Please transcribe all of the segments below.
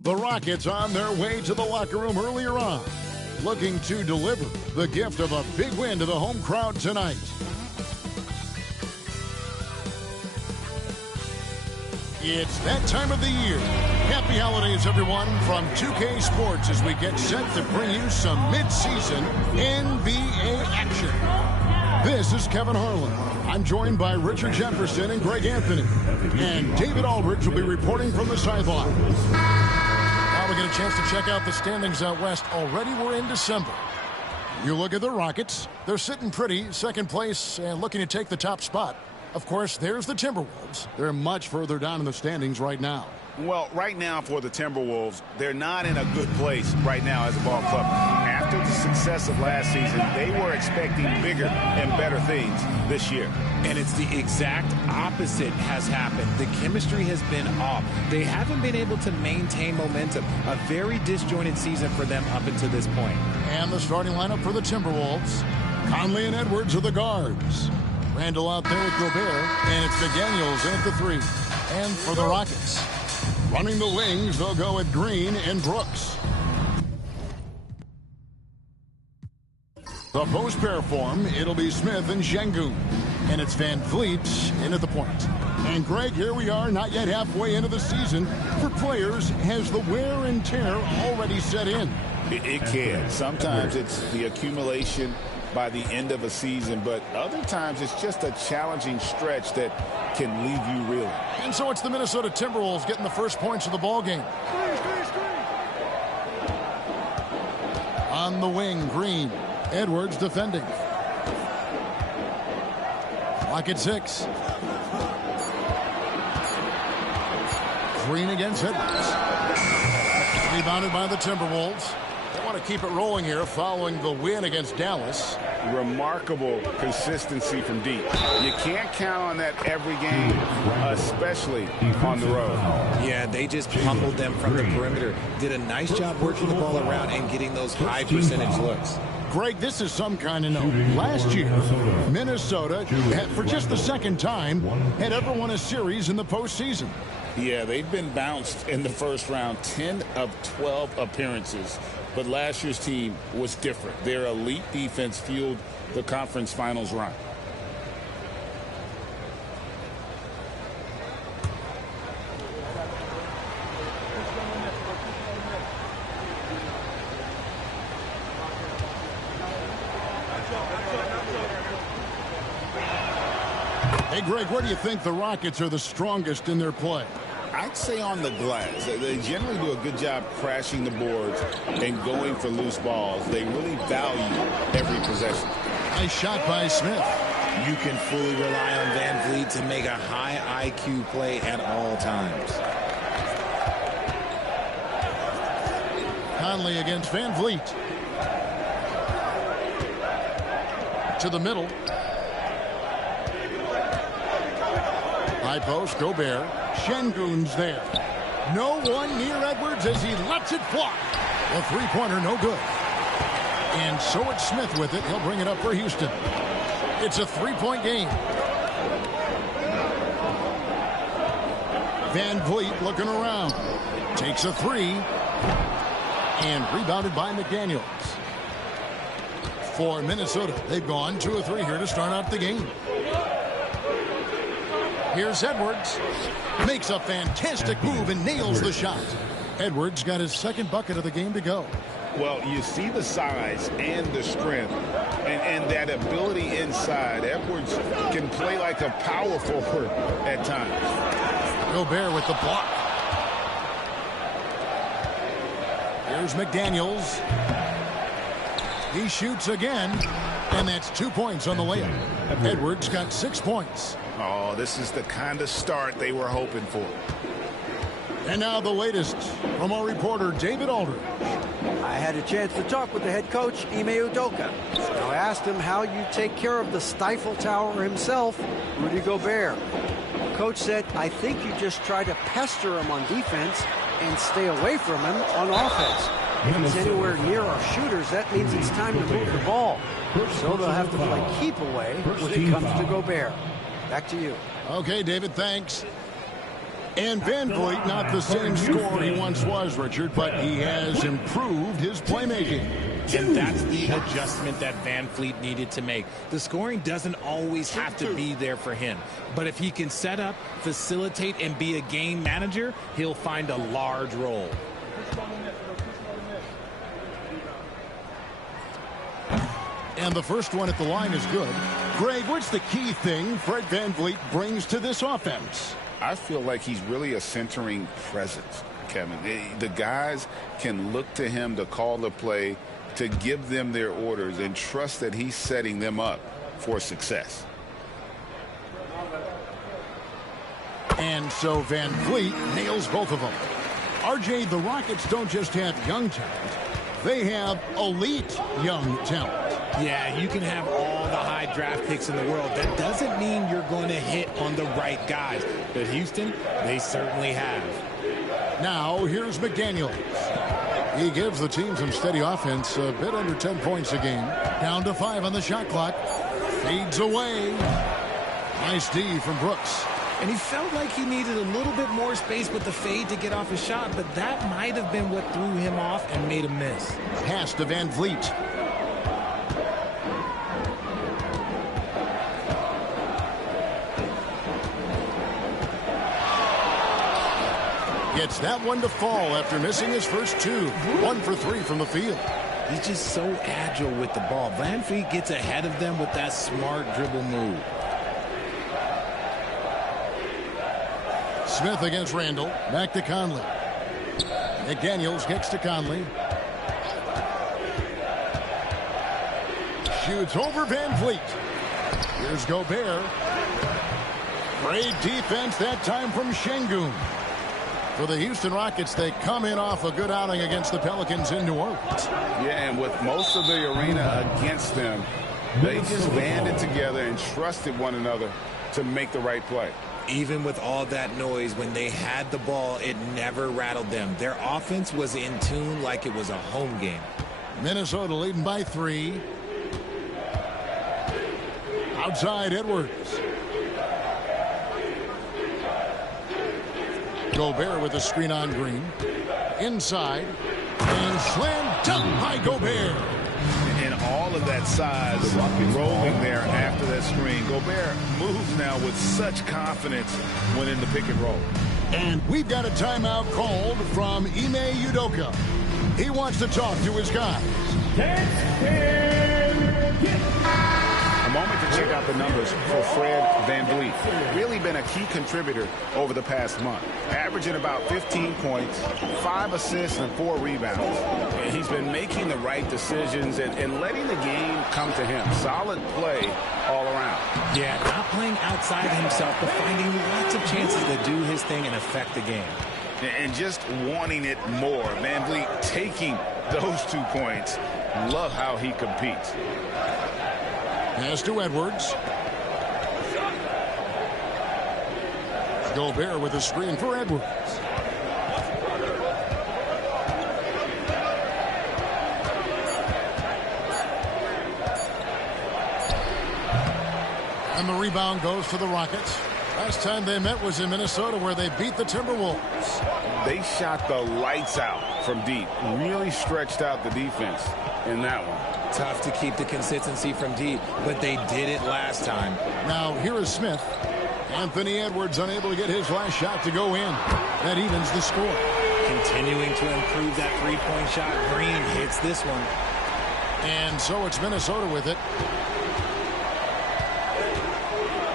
The Rockets on their way to the locker room earlier on, looking to deliver the gift of a big win to the home crowd tonight. It's that time of the year. Happy holidays, everyone, from 2K Sports as we get set to bring you some mid-season NBA action. This is Kevin Harlan. I'm joined by Richard Jefferson and Greg Anthony. And David Aldridge will be reporting from the sideline. Now we get a chance to check out the standings out west. Already we're in December. You look at the Rockets. They're sitting pretty, second place, and looking to take the top spot. Of course, there's the Timberwolves. They're much further down in the standings right now. Well, right now for the Timberwolves, they're not in a good place right now as a ball club. After the success of last season, they were expecting bigger and better things this year. And it's the exact opposite has happened. The chemistry has been off. They haven't been able to maintain momentum. A very disjointed season for them up until this point. And the starting lineup for the Timberwolves. Conley and Edwards are the guards. Randall out there with Gobert, and it's McDaniels in at the three. And for the Rockets, running the wings, they'll go with Green and Brooks. The post pair form, it'll be Smith and Şengün. And it's Van Vliet in at the point. And Greg, here we are, not yet halfway into the season. For players, has the wear and tear already set in? It can. Sometimes it's the accumulation by the end of a season, but other times it's just a challenging stretch that can leave you reeling. And so it's the Minnesota Timberwolves getting the first points of the ball game. On the wing, Green. Edwards defending. Clock at 6. Green against Edwards. Rebounded by the Timberwolves. They want to keep it rolling here following the win against Dallas. Remarkable consistency from deep. You can't count on that every game, especially on the road. Yeah, they just pummeled them from the perimeter. Did a nice job working the ball around and getting those high percentage looks. Greg, this is some kind of note. Last year, Minnesota, for just the second time, had ever won a series in the postseason. Yeah, they've been bounced in the first round, 10 of 12 appearances. But last year's team was different. Their elite defense fueled the conference finals run. Hey, Greg, where do you think the Rockets are the strongest in their play? I'd say on the glass. They generally do a good job crashing the boards and going for loose balls. They really value every possession. Nice shot by Smith. You can fully rely on Van Vliet to make a high IQ play at all times. Conley against Van Vliet. To the middle. High post, Gobert. Şengün's there. No one near Edwards as he lets it fly. The three-pointer, no good. And so it's Smith with it. He'll bring it up for Houston. It's a three-point game. Van Vliet looking around. Takes a three. And rebounded by McDaniels. For Minnesota, they've gone 2 of 3 here to start out the game. Here's Edwards. Makes a fantastic move and nails the shot. Edwards got his second bucket of the game to go. Well, you see the size and the strength and that ability inside. Edwards can play like a power forward at times. Gobert with the block. Here's McDaniels. He shoots again, and that's 2 points on the layup. Edwards got 6 points. Oh, this is the kind of start they were hoping for. And now the latest from our reporter, David Aldridge. I had a chance to talk with the head coach, Ime Udoka. Now I asked him how you take care of the Stifle Tower himself, Rudy Gobert. Coach said, I think you just try to pester him on defense and stay away from him on offense. If he's anywhere near our shooters, that means it's time to move the ball. So they'll have to play keep away when it comes to Gobert. Back to you. Okay, David, thanks. And Van Vliet, not the same scorer he once was, Richard, but he has improved his playmaking. And that's the adjustment that Van Vliet needed to make. The scoring doesn't always have to be there for him. But if he can set up, facilitate, and be a game manager, he'll find a large role. And the first one at the line is good. Greg, what's the key thing Fred Van Vliet brings to this offense? I feel like he's really a centering presence, Kevin. The guys can look to him to call the play, to give them their orders, and trust that he's setting them up for success. And so Van Vliet nails both of them. RJ, the Rockets don't just have young talent. They have elite young talent. Yeah, you can have all the high draft picks in the world. That doesn't mean you're going to hit on the right guys. But Houston, they certainly have. Now, here's McDaniels. He gives the team some steady offense, a bit under 10 points a game. Down to 5 on the shot clock. Fades away. Nice D from Brooks. And he felt like he needed a little bit more space with the fade to get off his shot, but that might have been what threw him off and made him miss. Pass to Van Vliet. Gets that one to fall after missing his first 2. 1 for 3 from the field. He's just so agile with the ball. Van Vliet gets ahead of them with that smart dribble move. Smith against Randall. Back to Conley. McDaniels kicks to Conley. Shoots over Van Vliet. Here's Gobert. Great defense that time from Şengün. For the Houston Rockets, they come in off a good outing against the Pelicans in New Orleans. Yeah, and with most of the arena against them, they just banded together and trusted one another to make the right play. Even with all that noise, when they had the ball, it never rattled them. Their offense was in tune like it was a home game. Minnesota leading by 3. Outside Edwards. Gobert with a screen on Green. Inside. And slam dunk by Gobert. And all of that size rolling there after that screen. Gobert moves now with such confidence when in the pick and roll. And we've got a timeout called from Ime Udoka. He wants to talk to his guys. A moment to check out the numbers for Fred Van Vliet. Really been a key contributor over the past month. Averaging about 15 points, 5 assists, and 4 rebounds. And he's been making the right decisions and letting the game come to him. Solid play all around. Yeah, not playing outside himself, but finding lots of chances to do his thing and affect the game. And just wanting it more. Van Vliet taking those 2 points. Love how he competes. Pass to Edwards. Gobert with a screen for Edwards. And the rebound goes to the Rockets. Last time they met was in Minnesota, where they beat the Timberwolves. They shot the lights out from deep. Really stretched out the defense in that one. Tough to keep the consistency from deep, but they did it last time. Now here is Smith. Anthony Edwards unable to get his last shot to go in. That evens the score. Continuing to improve that three-point shot. Green hits this one. And so it's Minnesota with it.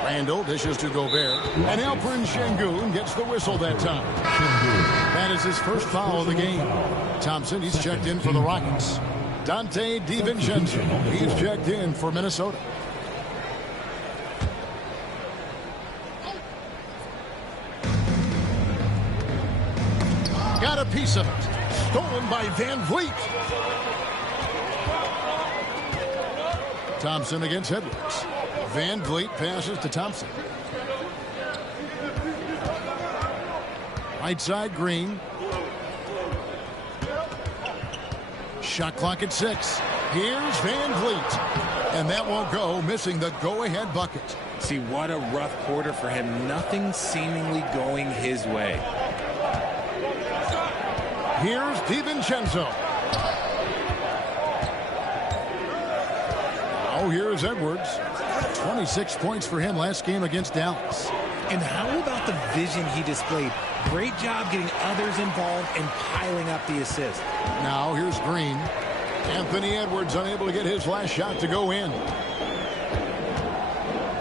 Randall dishes to Gobert. And Alperen Şengün gets the whistle that time. That is his first foul of the game. Thompson, he's checked in for the Rockets. Dante DiVincenzo, he's checked in for Minnesota. Got a piece of it. Stolen by Van Vliet. Thompson against Edwards. Van Vliet passes to Thompson. Right side, Green. Shot clock at 6. Here's Van Vliet. And that won't go, missing the go-ahead bucket. See, what a rough quarter for him. Nothing seemingly going his way. Here's DiVincenzo. Now here's Edwards. 26 points for him last game against Dallas. And how about the vision he displayed? Great job getting others involved and piling up the assist. Now here's Green. Anthony Edwards unable to get his last shot to go in.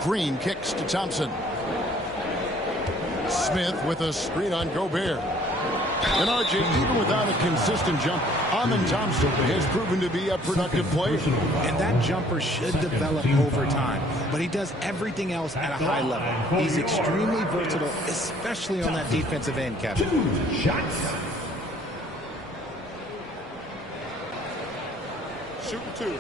Green kicks to Thompson. Smith with a screen on Gobert. And RJ, even without a consistent jump, Amen Thompson has proven to be a productive player. And that jumper should develop over time. But he does everything else at a high level. He's extremely versatile, especially on that defensive end, Kevin. Shooting 2.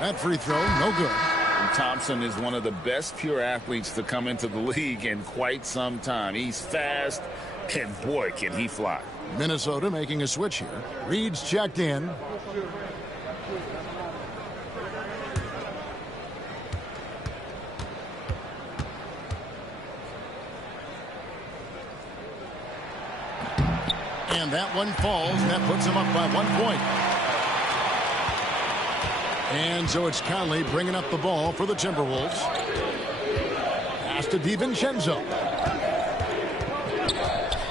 That free throw, no good. And Thompson is one of the best pure athletes to come into the league in quite some time. He's fast, and boy, can he fly. Minnesota making a switch here. Reed's checked in. And that one falls. That puts him up by 1 point. And so it's Conley bringing up the ball for the Timberwolves. Pass to DiVincenzo.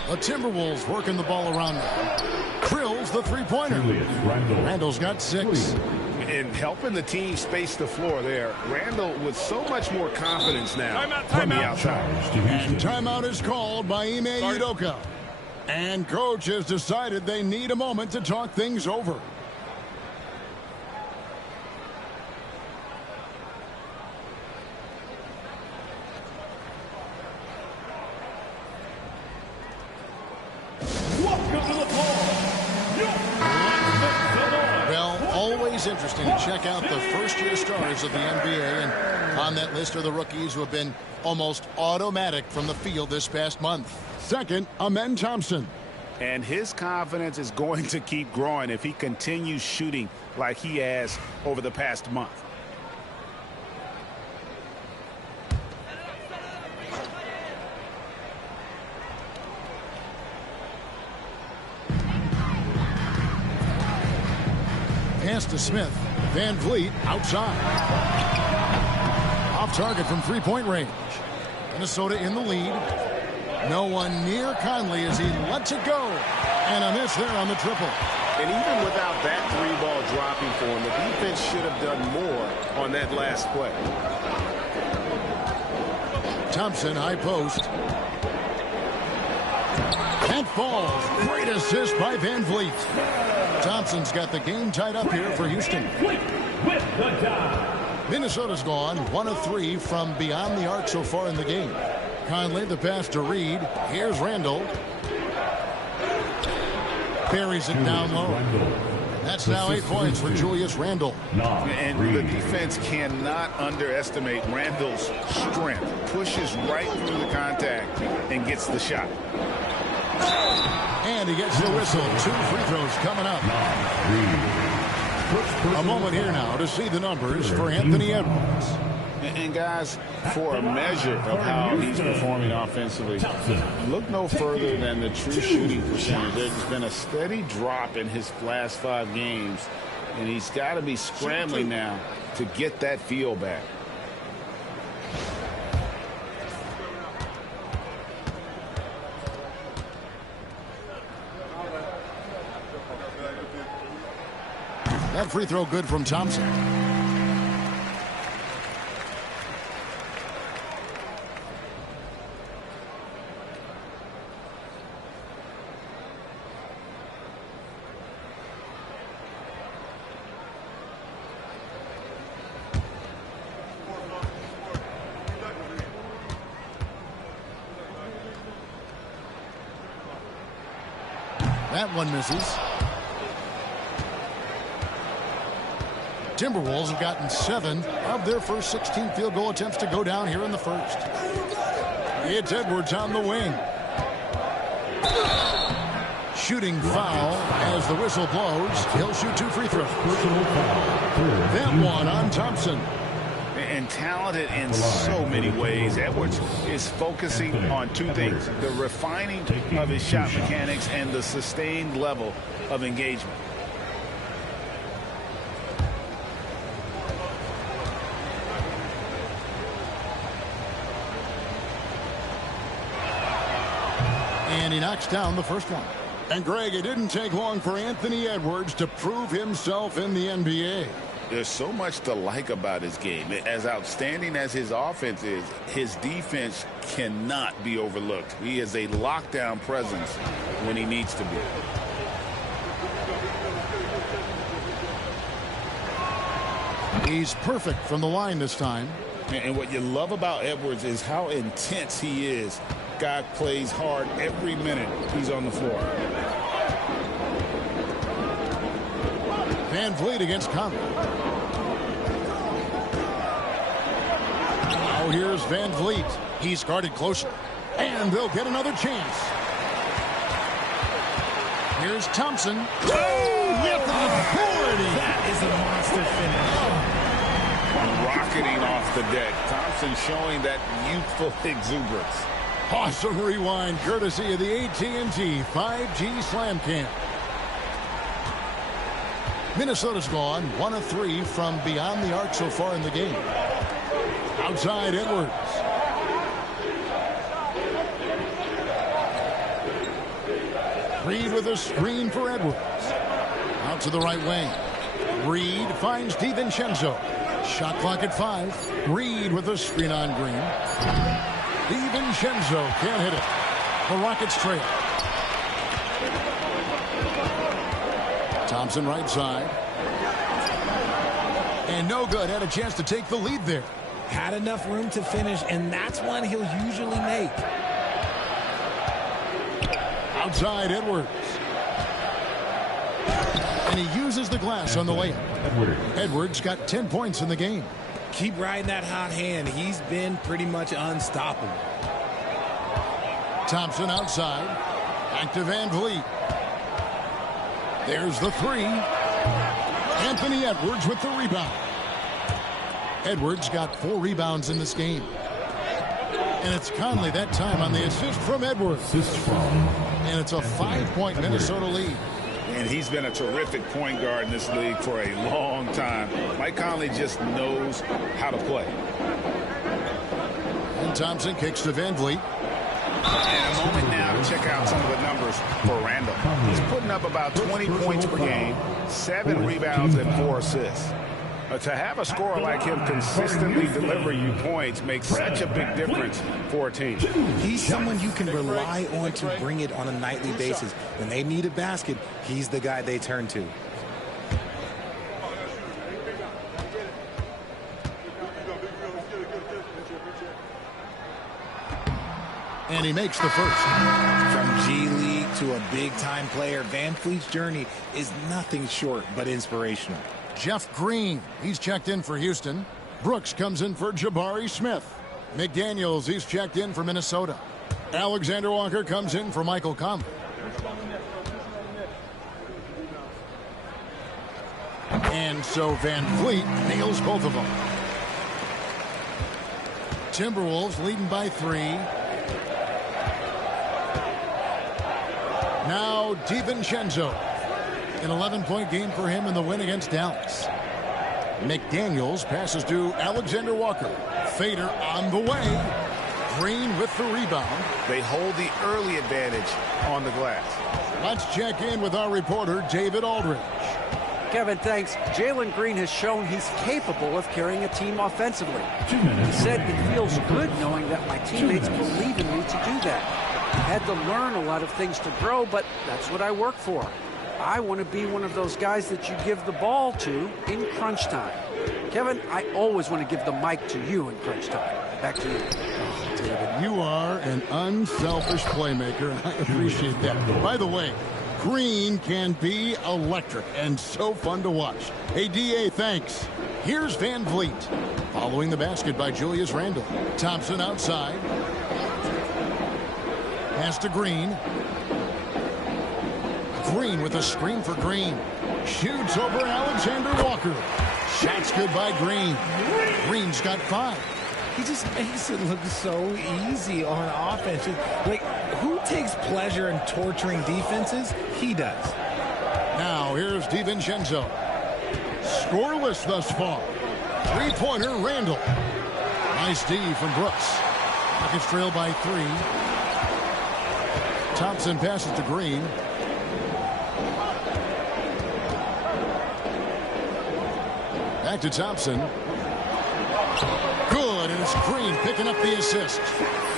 The Timberwolves working the ball around now. Krill's the three-pointer. Randall's got 6. And helping the team space the floor there. Randall with so much more confidence now from the outside. And timeout is called by Ime Udoka. And coach has decided they need a moment to talk things over. Interesting to check out the first-year stars of the NBA, and on that list are the rookies who have been almost automatic from the field this past month. Second, Amen Thompson. And his confidence is going to keep growing if he continues shooting like he has over the past month. Pass to Smith. Van Vliet outside. Off target from three-point range. Minnesota in the lead. No one near Conley as he lets it go. And a miss there on the triple. And even without that three ball dropping for him, the defense should have done more on that last play. Thompson, high post. That falls. Great assist by Van Vliet. Thompson's got the game tied up here for Houston. Minnesota's gone 1 of 3 from beyond the arc so far in the game. Conley, the pass to Reed. Here's Randall. Buries it down low. That's now 8 points for Julius Randle. And the defense cannot underestimate Randall's strength. Pushes right through the contact and gets the shot. And he gets the whistle. 2 free throws coming up. A moment here now to see the numbers for Anthony Edwards. And guys, for a measure of how he's performing offensively, look no further than the true shooting percentage. There's been a steady drop in his last 5 games, and he's got to be scrambling now to get that feel back. That free throw good from Thompson. That one misses. Timberwolves have gotten 7 of their first 16 field goal attempts to go down here in the first. It's Edwards on the wing. Shooting foul as the whistle blows. He'll shoot 2 free throws. Then one on Thompson. And talented in so many ways. Edwards is focusing on 2 things: the refining of his shot mechanics and the sustained level of engagement. And he knocks down the first one. And Greg, it didn't take long for Anthony Edwards to prove himself in the NBA. There's so much to like about his game. As outstanding as his offense is, his defense cannot be overlooked. He is a lockdown presence when he needs to be. He's perfect from the line this time. And what you love about Edwards is how intense he is. Guy plays hard every minute he's on the floor. Van Vliet against Conley. Now here's Van Vliet. He's guarded closer. And they'll get another chance. Here's Thompson. Oh, with authority. That is a monster finish. Rocketing off the deck. Thompson showing that youthful exuberance. Awesome rewind courtesy of the AT&T 5G Slam Cam. Minnesota's gone 1 of 3 from beyond the arc so far in the game. Outside Edwards. Reed with a screen for Edwards. Out to the right wing. Reed finds DiVincenzo. Shot clock at 5. Reed with a screen on Green. DiVincenzo can't hit it. The Rockets trail. Thompson right side. And no good. Had a chance to take the lead there. Had enough room to finish, and that's one he'll usually make. Outside Edwards. And he uses the glass on the layup. Edwards got 10 points in the game. Keep riding that hot hand. He's been pretty much unstoppable. Thompson outside. Back to Van Vliet. There's the 3. Anthony Edwards with the rebound. Edwards got 4 rebounds in this game. And it's Conley that time on the assist from Edwards. And it's a 5-point Minnesota lead. And he's been a terrific point guard in this league for a long time. Mike Conley just knows how to play. And Thompson kicks to Van Vliet. And a moment now to check out some of the numbers for Randall. He's putting up about 20 points per game, 7 rebounds, and 4 assists. To have a scorer like him consistently deliver you points makes such a big difference for a team. He's someone you can rely on to bring it on a nightly basis. When they need a basket, he's the guy they turn to. And he makes the first. From G League to a big-time player, Van Vliet's journey is nothing short but inspirational. Jeff Green, he's checked in for Houston. Brooks comes in for Jabari Smith. McDaniels, he's checked in for Minnesota. Alexander Walker comes in for Michael Conley. And so Van Vliet nails both of them. Timberwolves leading by 3. Now DiVincenzo. An 11-point game for him in the win against Dallas. McDaniels passes to Alexander Walker. Fader on the way. Green with the rebound. They hold the early advantage on the glass. Let's check in with our reporter, David Aldridge. Kevin, thanks. Jalen Green has shown he's capable of carrying a team offensively. He said it feels good knowing that my teammates believe in me to do that. I had to learn a lot of things to grow, but that's what I work for. I want to be one of those guys that you give the ball to in crunch time. Kevin, I always want to give the mic to you in crunch time. Back to you. Oh, David, you are an unselfish playmaker, and I appreciate that. By the way, Green can be electric and so fun to watch. Hey, DA, thanks. Here's Van Vliet. Following the basket by Julius Randle. Thompson outside. Pass to Green. Green with a screen for Green. Shoots over Alexander Walker. Shot's good by Green. Green's got 5. He just makes it look so easy on offense. Like, who takes pleasure in torturing defenses? He does. Now, here's DiVincenzo. Scoreless thus far. Three-pointer, Randall. Nice D from Brooks. Rockets trail by 3. Thompson passes to Green. Back to Thompson. Good, and it's Green picking up the assist.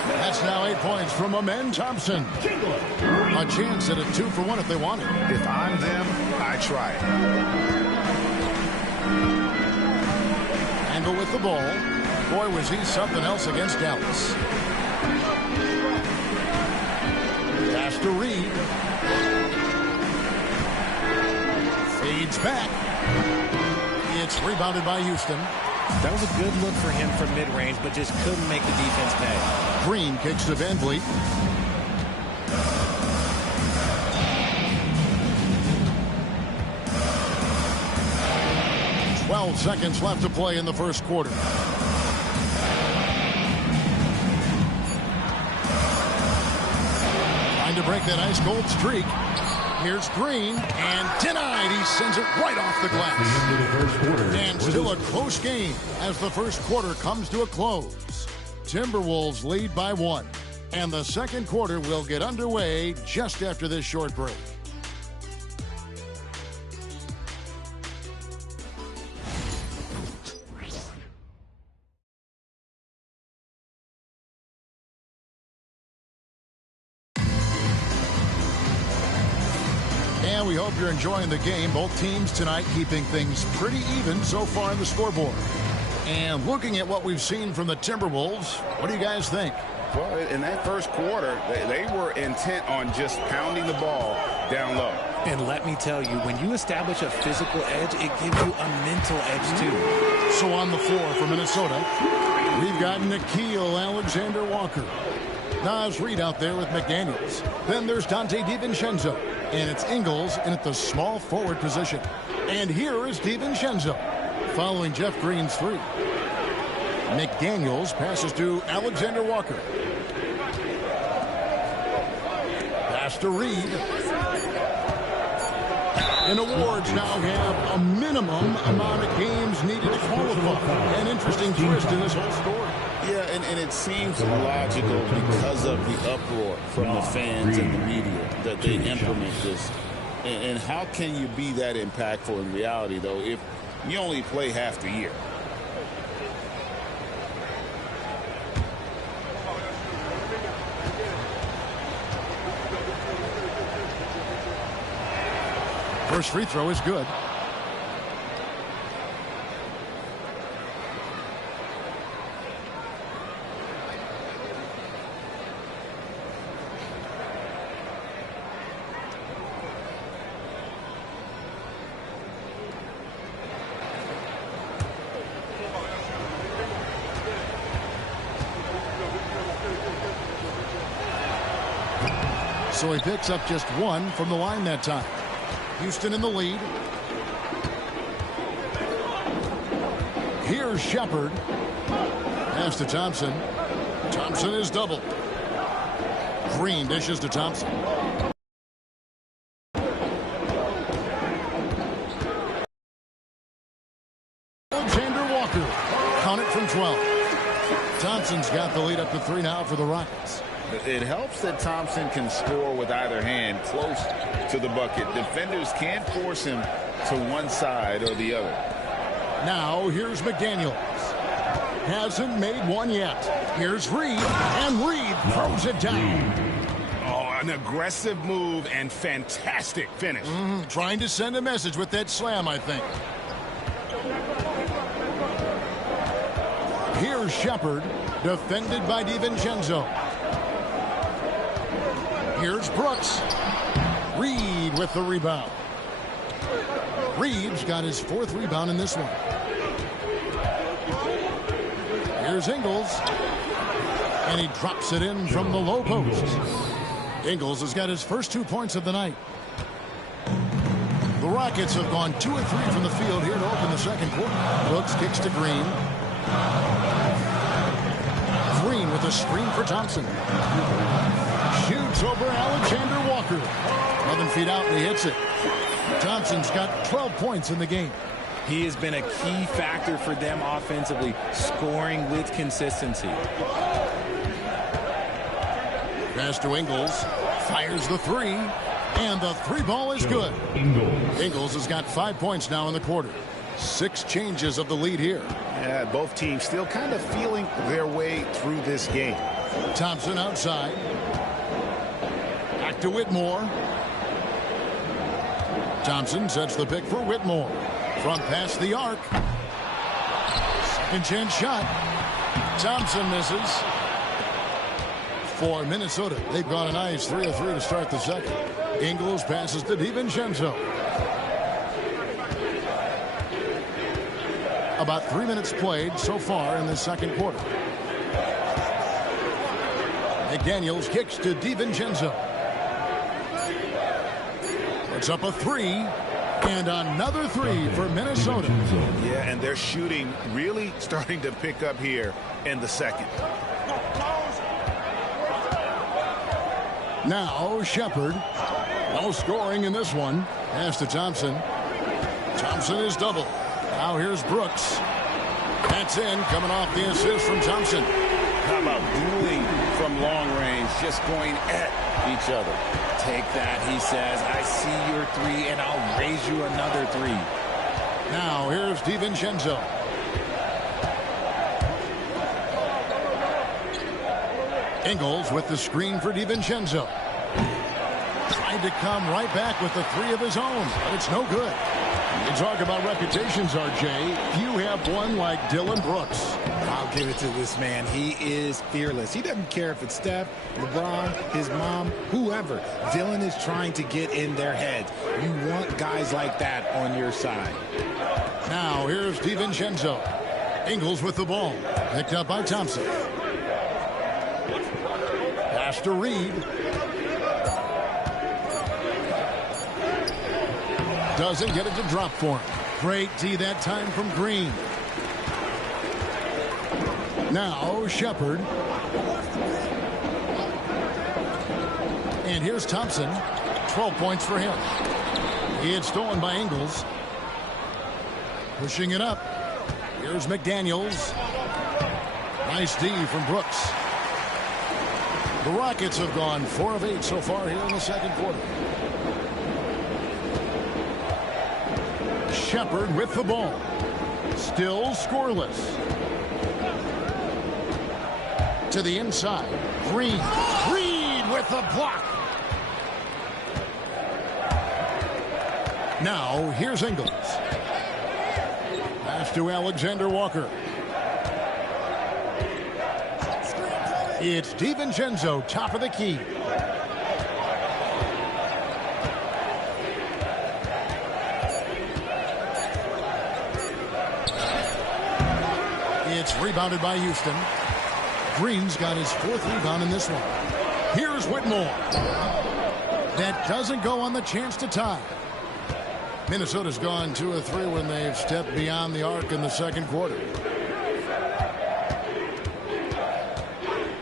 That's now 8 points from Amen Thompson. A chance at a 2 for 1 if they want it. If I'm them, I try it. Angle with the ball. Boy, was he something else against Dallas. Pass to Reed. Fades back. It's rebounded by Houston. That was a good look for him from mid-range, but just couldn't make the defense pay. Green kicks to Van Vliet. Twelve seconds left to play in the first quarter. Trying to break that ice-cold streak. Here's Green, and denied. He sends it right off the glass. And still a close game as the first quarter comes to a close. Timberwolves lead by 1. And the second quarter will get underway just after this short break. And we hope you're enjoying the game. Both teams tonight keeping things pretty even so far in the scoreboard. And looking at what we've seen from the Timberwolves, what do you guys think? Well, in that first quarter, they were intent on just pounding the ball down low. And let me tell you, when you establish a physical edge, it gives you a mental edge, too. So on the floor for Minnesota, we've got Nickeil Alexander-Walker. Nas Reed out there with McDaniels. Then there's Dante DiVincenzo. And it's Ingles in at the small forward position. And here is DiVincenzo following Jeff Green's 3. McDaniels passes to Alexander Walker. Pass to Reed. And awards now have a minimum amount of games needed to qualify. An interesting twist in this whole story. Yeah, and it seems logical because of the uproar from the fans and the media that they implement this. And how can you be that impactful in reality, though, if you only play half the year? First free throw is good. So he picks up just 1 from the line that time. Houston in the lead. Here's Shepard. Pass to Thompson. Thompson is doubled. Green dishes to Thompson. Alexander Walker. Count it from 12. Thompson's got the lead up to 3 now for the Rockets. It helps that Thompson can score with either hand close to the bucket. Defenders can't force him to one side or the other. Now here's McDaniels. Hasn't made one yet. Here's Reed, and Reed throws it down. Oh, an aggressive move and fantastic finish. Trying to send a message with that slam, I think. Here's Shepard, defended by DiVincenzo. Here's Brooks. Reed with the rebound. Reed's got his 4th rebound in this one. Here's Ingles. And he drops it in from the low post. Ingles has got his first 2 points of the night. The Rockets have gone 2 of 3 from the field here to open the second quarter. Brooks kicks to Green. Green with a screen for Thompson. Shoots over Alexander Walker. 11 feet out and he hits it. Thompson's got 12 points in the game. He has been a key factor for them offensively, scoring with consistency. Pass to Ingles. Fires the three. And the three ball is good. Ingles has got 5 points now in the quarter. 6 changes of the lead here. Yeah, both teams still kind of feeling their way through this game. Thompson outside. Back to Whitmore. Thompson sets the pick for Whitmore. Front past the arc. Second chance shot. Thompson misses. For Minnesota, they've gone a nice 3 of 3 to start the second. Ingles passes to DiVincenzo. About 3 minutes played so far in the second quarter. McDaniels kicks to DiVincenzo. Puts up a 3. And another 3 for Minnesota. Yeah, and their shooting really starting to pick up here in the second. Now Shepard. No scoring in this one. Pass to Thompson. Thompson is double. Now here's Brooks. That's in, coming off the assist from Thompson. How about dueling from long range, just going at each other? Take that, he says. I see your 3, and I'll raise you another 3. Now here's DiVincenzo. Ingles with the screen for DiVincenzo. Tried to come right back with the 3 of his own, but it's no good. You talk about reputations, RJ. You have one like Dylan Brooks. I'll give it to this man. He is fearless. He doesn't care if it's Steph, LeBron, his mom, whoever. Dylan is trying to get in their heads. You want guys like that on your side. Now here's DiVincenzo. Ingles with the ball. Picked up by Thompson. Pass to Reed. Doesn't get it to drop for him. Great D that time from Green. Now Shepard. And here's Thompson. 12 points for him. It's stolen by Ingles. Pushing it up. Here's McDaniels. Nice D from Brooks. The Rockets have gone 4 of 8 so far here in the second quarter. Shepard with the ball. Still scoreless. To the inside. Green. Reed with the block. Now here's Ingles. Pass to Alexander Walker. It's DiVincenzo, top of the key. It's rebounded by Houston. Green's got his 4th rebound in this one. Here's Whitmore. That doesn't go on the chance to tie. Minnesota's gone 2 of 3 when they've stepped beyond the arc in the second quarter.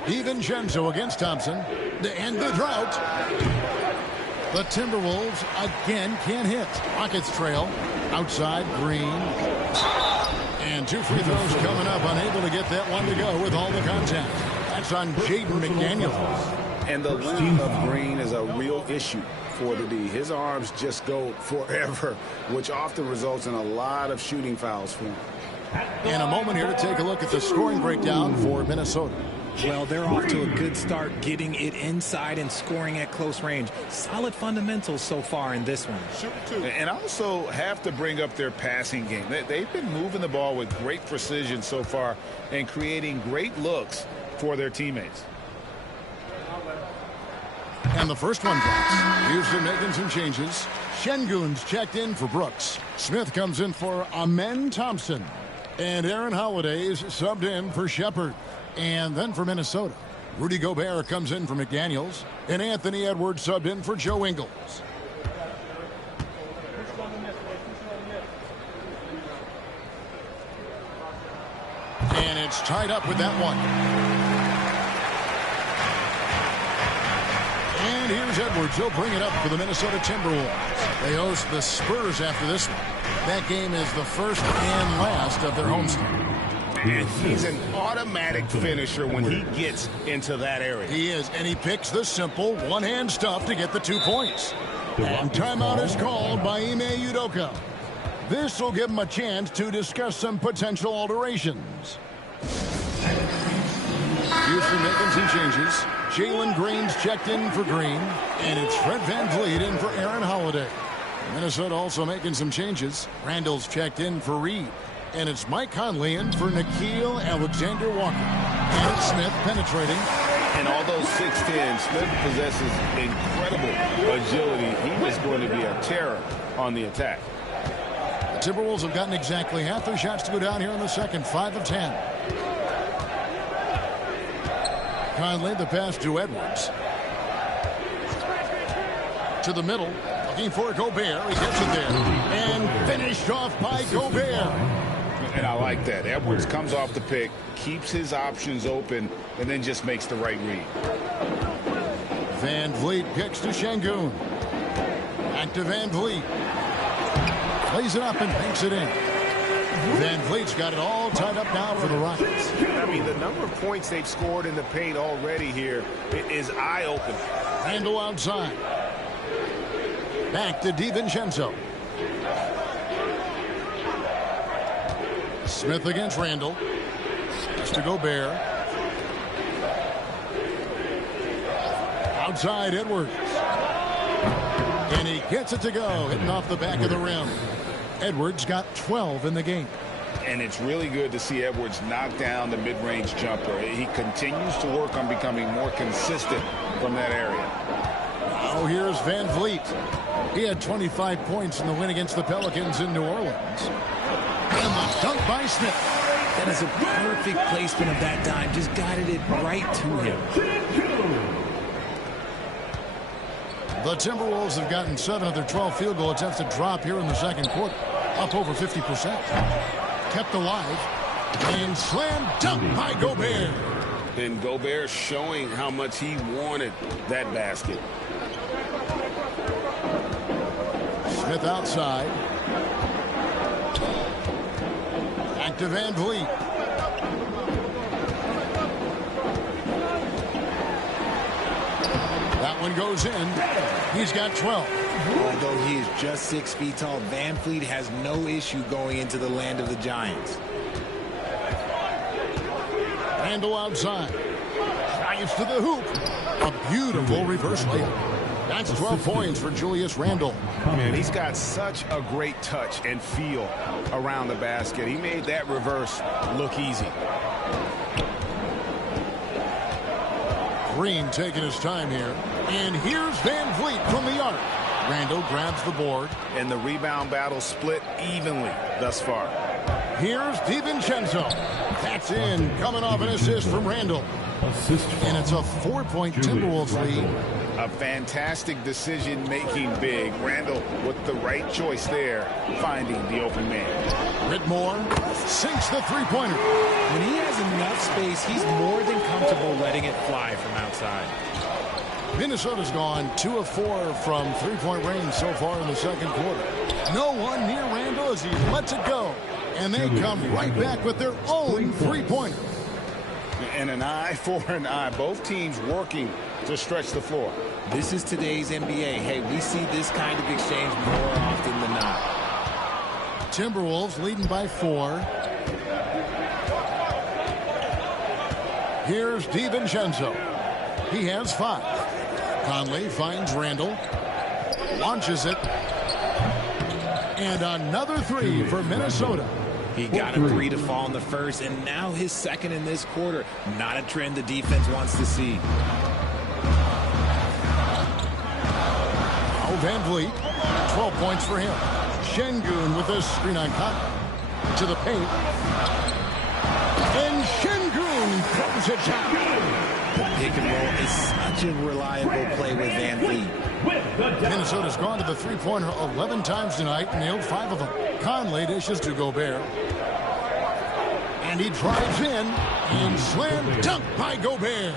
DiVincenzo against Thompson to end the drought. The Timberwolves again can't hit. Rockets trail. Outside, Green. And 2 free throws coming up. Unable to get that one to go with all the contact. That's on Jaden McDaniels. And the length of Green is a real issue for the D. His arms just go forever, which often results in a lot of shooting fouls for him. In a moment here to take a look at the scoring breakdown for Minnesota. Well, they're off to a good start, getting it inside and scoring at close range. Solid fundamentals so far in this one. And also have to bring up their passing game. They've been moving the ball with great precision so far and creating great looks for their teammates. And the first one drops. Houston making some changes. Şengün's checked in for Brooks. Smith comes in for Amen Thompson. And Aaron Holiday's subbed in for Shepard. And then for Minnesota, Rudy Gobert comes in for McDaniels, and Anthony Edwards subbed in for Joe Ingles. And it's tied up with that one. And here's Edwards. He'll bring it up for the Minnesota Timberwolves. They host the Spurs after this one. That game is the first and last of their homestand. And he's an automatic finisher when he gets into that area. He is, and he picks the simple one-hand stuff to get the 2 points. And timeout is called by Ime Udoka. This will give him a chance to discuss some potential alterations. Houston making some changes. Jalen Green's checked in for Green, and it's Fred VanVleet in for Aaron Holiday. Minnesota also making some changes. Randall's checked in for Reed, and it's Mike Conley in for Nickeil Alexander-Walker. And it's Smith penetrating. And although 6'10", Smith possesses incredible agility. He is going to be a terror on the attack. The Timberwolves have gotten exactly half their shots to go down here in the second, 5 of 10. Conley, the pass to Edwards. To the middle, looking for Gobert. He gets it there. And finished off by Gobert. And I like that. Edwards comes off the pick, keeps his options open, and then just makes the right read. VanVleet kicks to Şengün. Back to VanVleet. Plays it up and banks it in. VanVleet's got it all tied up now for the Rockets. I mean, the number of points they've scored in the paint already here is eye-opening. Randall outside. Back to DiVincenzo. Smith against Randall. Just to Gobert. Outside Edwards. And he gets it to go, hitting off the back of the rim. Edwards got 12 in the game. And it's really good to see Edwards knock down the mid-range jumper. He continues to work on becoming more consistent from that area. Now here's VanVleet. He had 25 points in the win against the Pelicans in New Orleans. And the dunk by Smith. That is a perfect placement of that dime. Just guided it right to him. The Timberwolves have gotten 7 of their 12 field goal attempts to drop here in the second quarter. Up over 50%. Kept alive. And slam dunk by Gobert. And Gobert showing how much he wanted that basket. Smith outside. Back to VanVleet. That one goes in. He's got 12. Although he is just 6 feet tall, VanVleet has no issue going into the land of the Giants. Randall outside. Drives to the hoop. A beautiful reverse layup. That's 12 points for Julius Randle. Man, he's got such a great touch and feel around the basket. He made that reverse look easy. Green taking his time here. And here's VanVleet from the arc. Randall grabs the board. And the rebound battle split evenly thus far. Here's DiVincenzo. That's in, coming off an assist from Randall. And it's a 4-point Timberwolves lead. A fantastic decision-making big. Randall with the right choice there, finding the open man. Whitmore sinks the three-pointer. When he has enough space, he's more than comfortable letting it fly from outside. Minnesota's gone 2 of 4 from three-point range so far in the second quarter. No one near Randall as he lets it go. And they come right back with their own three-pointer. And an eye for an eye. Both teams working to stretch the floor. This is today's NBA. Hey, we see this kind of exchange more often than not. Timberwolves leading by 4. Here's DiVincenzo. He has 5. Conley finds Randall. Launches it. And another 3 for Minnesota. He got a 3 to fall in the first, and now his second in this quarter. Not a trend the defense wants to see. Oh, VanVleet, 12 points for him. Şengün with a screen on Conley. To the paint. And Şengün throws it down. The pick and roll is such a reliable play with Van Vliet. Minnesota's gone to the three-pointer 11 times tonight, nailed 5 of them. Conley dishes to Gobert. And he drives in, and slam dunk by Gobert.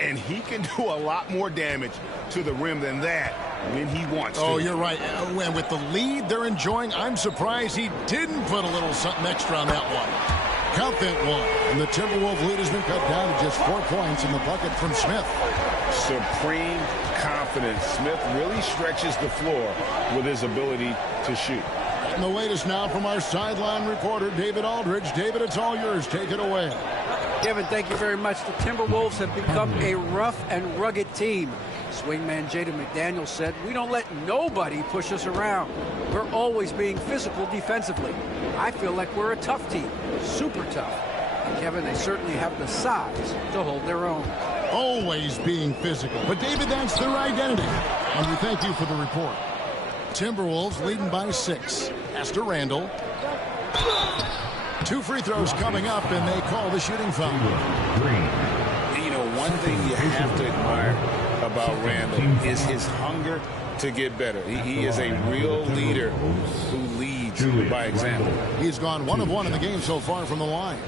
And he can do a lot more damage to the rim than that when he wants to. Oh, you're right. And with the lead they're enjoying, I'm surprised he didn't put a little something extra on that one. Count that one. And the Timberwolves lead has been cut down to just 4 points in the bucket from Smith. Supreme confidence. Smith really stretches the floor with his ability to shoot. And the latest now from our sideline reporter, David Aldridge. David, it's all yours. Take it away. Kevin, thank you very much. The Timberwolves have become a rough and rugged team. Swingman Jaden McDaniels said, "We don't let nobody push us around. We're always being physical defensively. I feel like we're a tough team, super tough." And Kevin, they certainly have the size to hold their own. Always being physical. But, David, that's their identity. And we thank you for the report. Timberwolves leading by 6. Pass to Randall. 2 free throws coming up, and they call the shooting foul. You know, one thing you have to admire about Randall is his hunger to get better. He is a real leader who leads by example. He's gone 1 of 1 in the game so far from the line.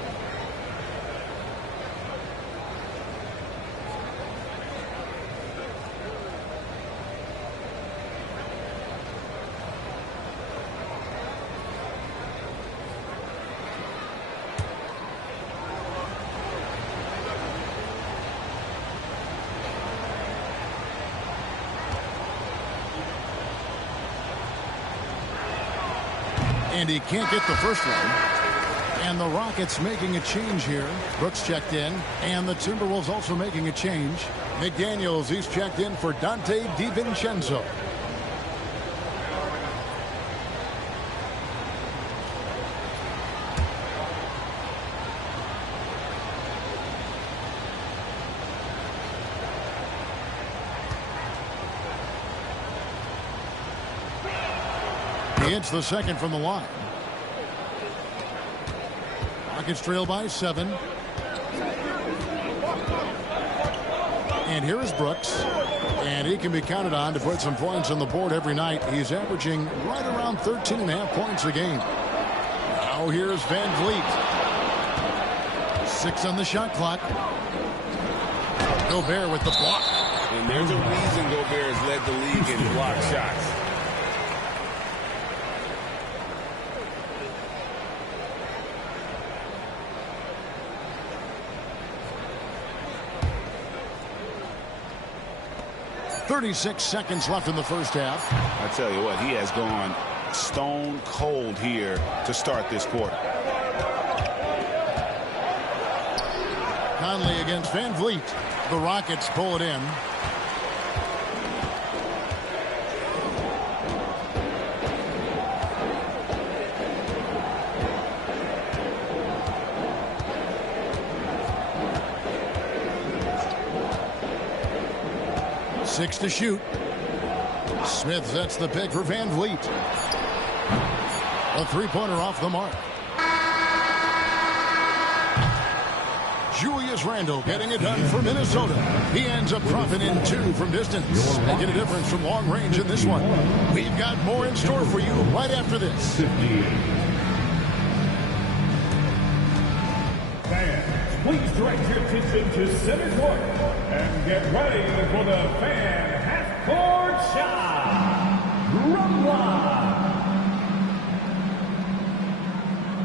And he can't get the first one. And the Rockets making a change here. Brooks checked in. And the Timberwolves also making a change. McDaniels, he's checked in for Dante DiVincenzo. He hits the second from the line. Rockets trail by 7. And here is Brooks. And he can be counted on to put some points on the board every night. He's averaging right around 13.5 points a game. Now here's Van Vliet. 6 on the shot clock. Gobert with the block. And there's a reason Gobert has led the league in block shots. .36 seconds left in the first half. I tell you what, he has gone stone cold here to start this quarter. Conley against Van Vliet. The Rockets pull it in. Six to shoot. Smith sets the pick for Van Vliet. A three-pointer off the mark. Julius Randle getting it done for Minnesota. He ends up dropping in 2 from distance, making a difference from long range in this one. We've got more in store for you right after this. Fans, please direct your attention to center court and get ready for the fan half-court shot. Rumble.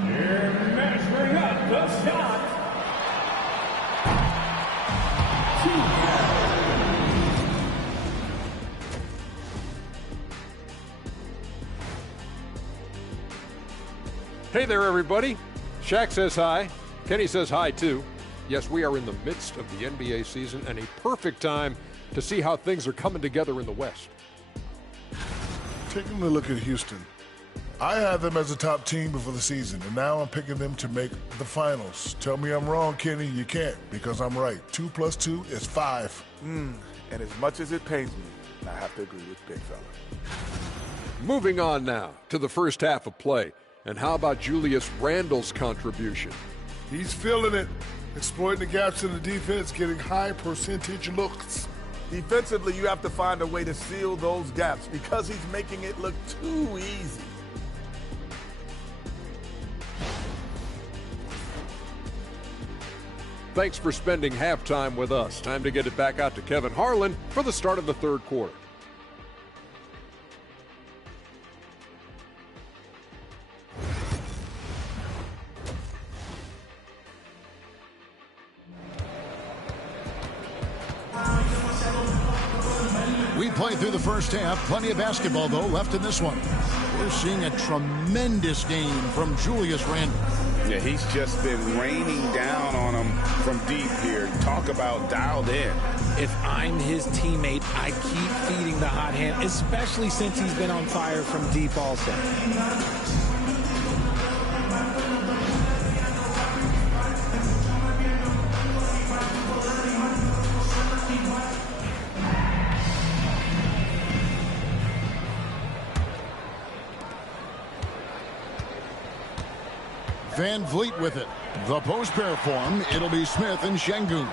Here measuring up the shot. Hey there, everybody. Shaq says hi. Kenny says hi, too. Yes, we are in the midst of the NBA season and a perfect time to see how things are coming together in the West. Taking a look at Houston. I had them as a top team before the season, and now I'm picking them to make the finals. Tell me I'm wrong, Kenny. You can't, because I'm right. 2 + 2 is 5. And as much as it pains me, I have to agree with Big Fella. Moving on now to the first half of play. And how about Julius Randle's contribution? He's feeling it. Exploiting the gaps in the defense, getting high percentage looks. Defensively, you have to find a way to seal those gaps because he's making it look too easy. Thanks for spending halftime with us. Time to get it back out to Kevin Harlan for the start of the third quarter. We played through the first half. Plenty of basketball, though, left in this one. We're seeing a tremendous game from Julius Randle. Yeah, he's just been raining down on him from deep here. Talk about dialed in. If I'm his teammate, I keep feeding the hot hand, especially since he's been on fire from deep also. Van Vliet with it. The post pair form, it'll be Smith and Şengün.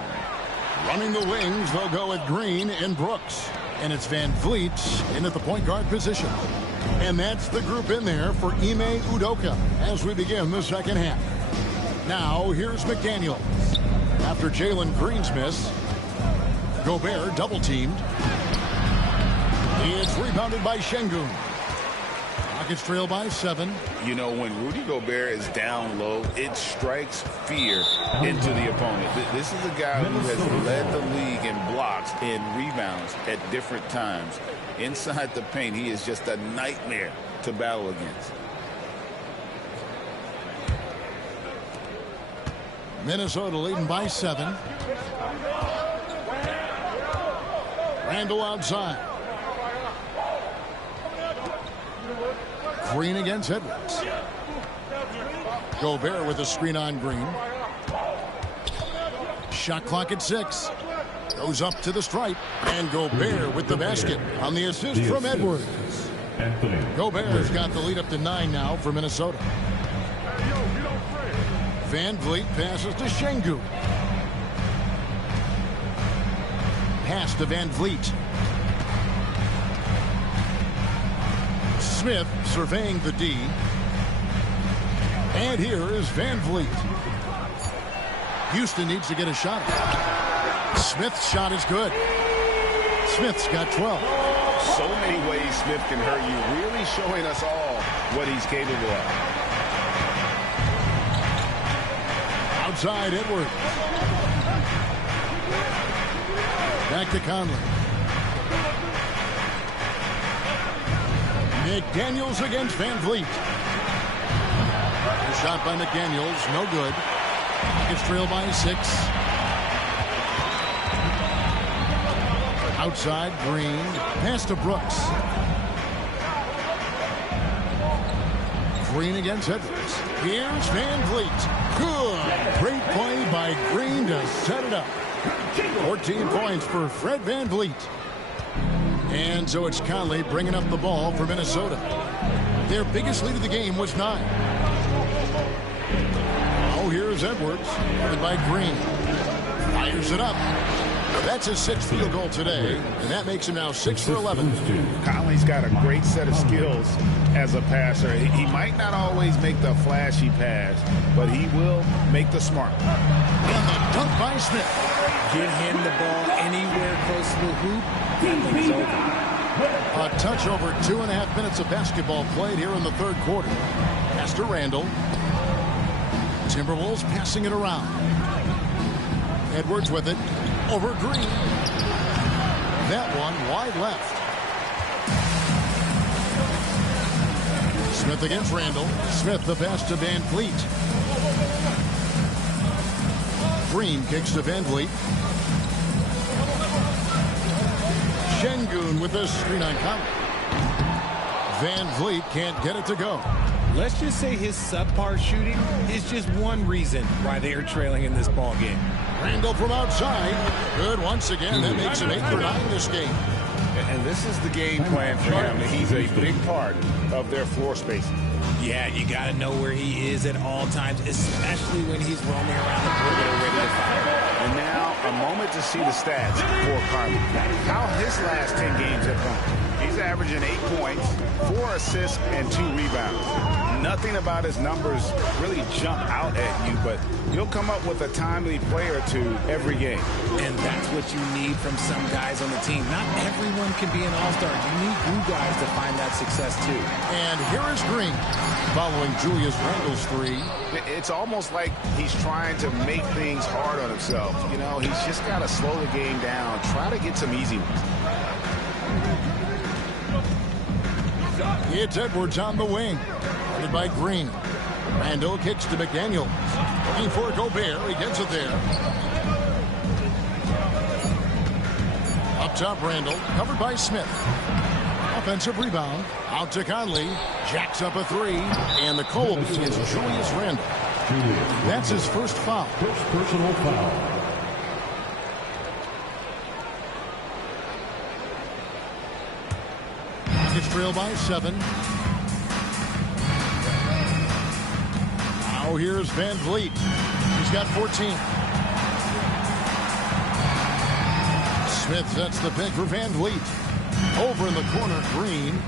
Running the wings, they'll go with Green and Brooks. And it's Van Vliet in at the point guard position. And that's the group in there for Ime Udoka as we begin the second half. Now, here's McDaniels. After Jalen Green's miss, Gobert double-teamed. It's rebounded by Şengün. Rockets trail by 7. You know, when Rudy Gobert is down low, it strikes fear into the opponent. This is a guy who has led the league in blocks and rebounds at different times. Inside the paint, he is just a nightmare to battle against. Minnesota leading by 7. Randle outside. Green against Edwards. Gobert with a screen on Green. Shot clock at 6. Goes up to the stripe. And Gobert with the basket on the assist from Edwards. Gobert's got the lead up to 9 now for Minnesota. Van Vliet passes to Şengün. Pass to Van Vliet. Smith surveying the D. And here is Van Vliet. Houston needs to get a shot. Smith's shot is good. Smith's got 12. So many ways Smith can hurt you, really showing us all what he's capable of. Outside Edwards. Back to Conley. McDaniels against Van Vliet. A shot by McDaniels, no good. It's trailed by 6. Outside, Green. Pass to Brooks. Green against Edwards. Here's Van Vliet. Good. Great play by Green to set it up. 14 points for Fred Van Vliet. And so it's Conley bringing up the ball for Minnesota. Their biggest lead of the game was 9. Oh, here's Edwards. Covered by Green. Fires it up. That's his 6th field goal today, and that makes him now 6 for 11. Conley's got a great set of skills as a passer. He might not always make the flashy pass, but he will make the smart one. And the dunk by Smith. Get him the ball anywhere close to the hoop. That thing's over. A touch over 2.5 minutes of basketball played here in the third quarter. Pass to Randle. Timberwolves passing it around. Edwards with it. Over Green. That one wide left. Smith against Randle. Smith the pass to Van Vliet. Green kicks to Van Vliet. Şengün with the screen on Conley. Van Vliet can't get it to go. Let's just say his subpar shooting is just one reason why they are trailing in this ball game. Randle from outside. Good once again. That makes him 8 for 9 this game. And this is the game plan for him. He's a big part of their floor spacing. Yeah, you got to know where he is at all times, especially when he's roaming around the perimeter ready to fire. And now a moment to see the stats for Carly. How his last 10 games have gone. He's averaging 8 points, 4 assists, and 2 rebounds. Nothing about his numbers really jump out at you, but he'll come up with a timely play or two every game. And that's what you need from some guys on the team. Not everyone can be an all-star. You need glue guys to find that success, too. And here is Green following Julius Randle's three. It's almost like he's trying to make things hard on himself. You know, he's just got to slow the game down, try to get some easy ones. It's Edwards on the wing. Guarded by Green. Randle kicks to McDaniel. Looking for Gobert. He gets it there. Up top, Randle. Covered by Smith. Offensive rebound. Out to Conley. Jacks up a three. And the call will be against Julius Randle. That's his first foul. First personal foul. Rockets trail by 7. Now here's Van Vliet. He's got 14. Smith sets the pick for Van Vliet. Over in the corner, Green.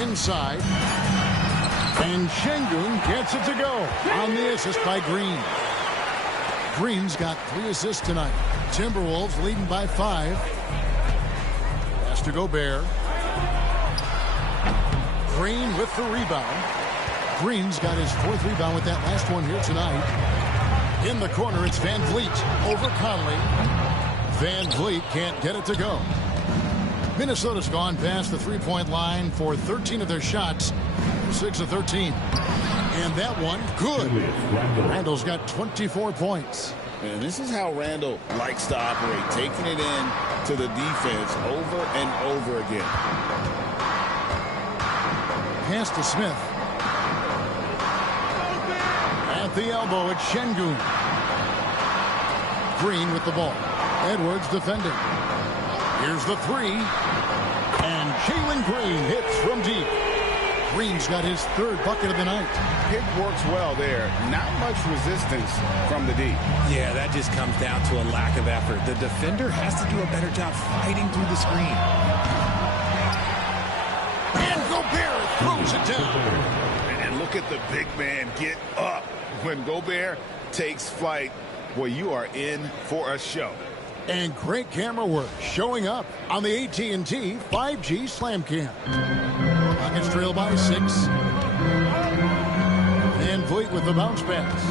Inside. And Şengün gets it to go on the assist by Green. Green's got 3 assists tonight. Timberwolves leading by 5. Pass to Gobert. Green with the rebound. Green's got his 4th rebound with that last one here tonight. In the corner, it's Van Vliet over Conley. Van Vliet can't get it to go. Minnesota's gone past the three-point line for 13 of their shots. 6 of 13. And that one, good. Randle's got 24 points. And this is how Randle likes to operate, taking it in to the defense over and over again. Pass to Smith. At the elbow, it's Şengün. Green with the ball. Edwards defending. Here's the 3. And Jalen Green hits from deep. Green's got his 3rd bucket of the night. Pick works well there. Not much resistance from the D. Yeah, that just comes down to a lack of effort. The defender has to do a better job fighting through the screen. And Gobert throws it down. And look at the big man get up. When Gobert takes flight, well, you are in for a show. And great camera work showing up on the AT&T 5G Slam Cam. Rockets trail by 6. Van Vliet with the bounce pass.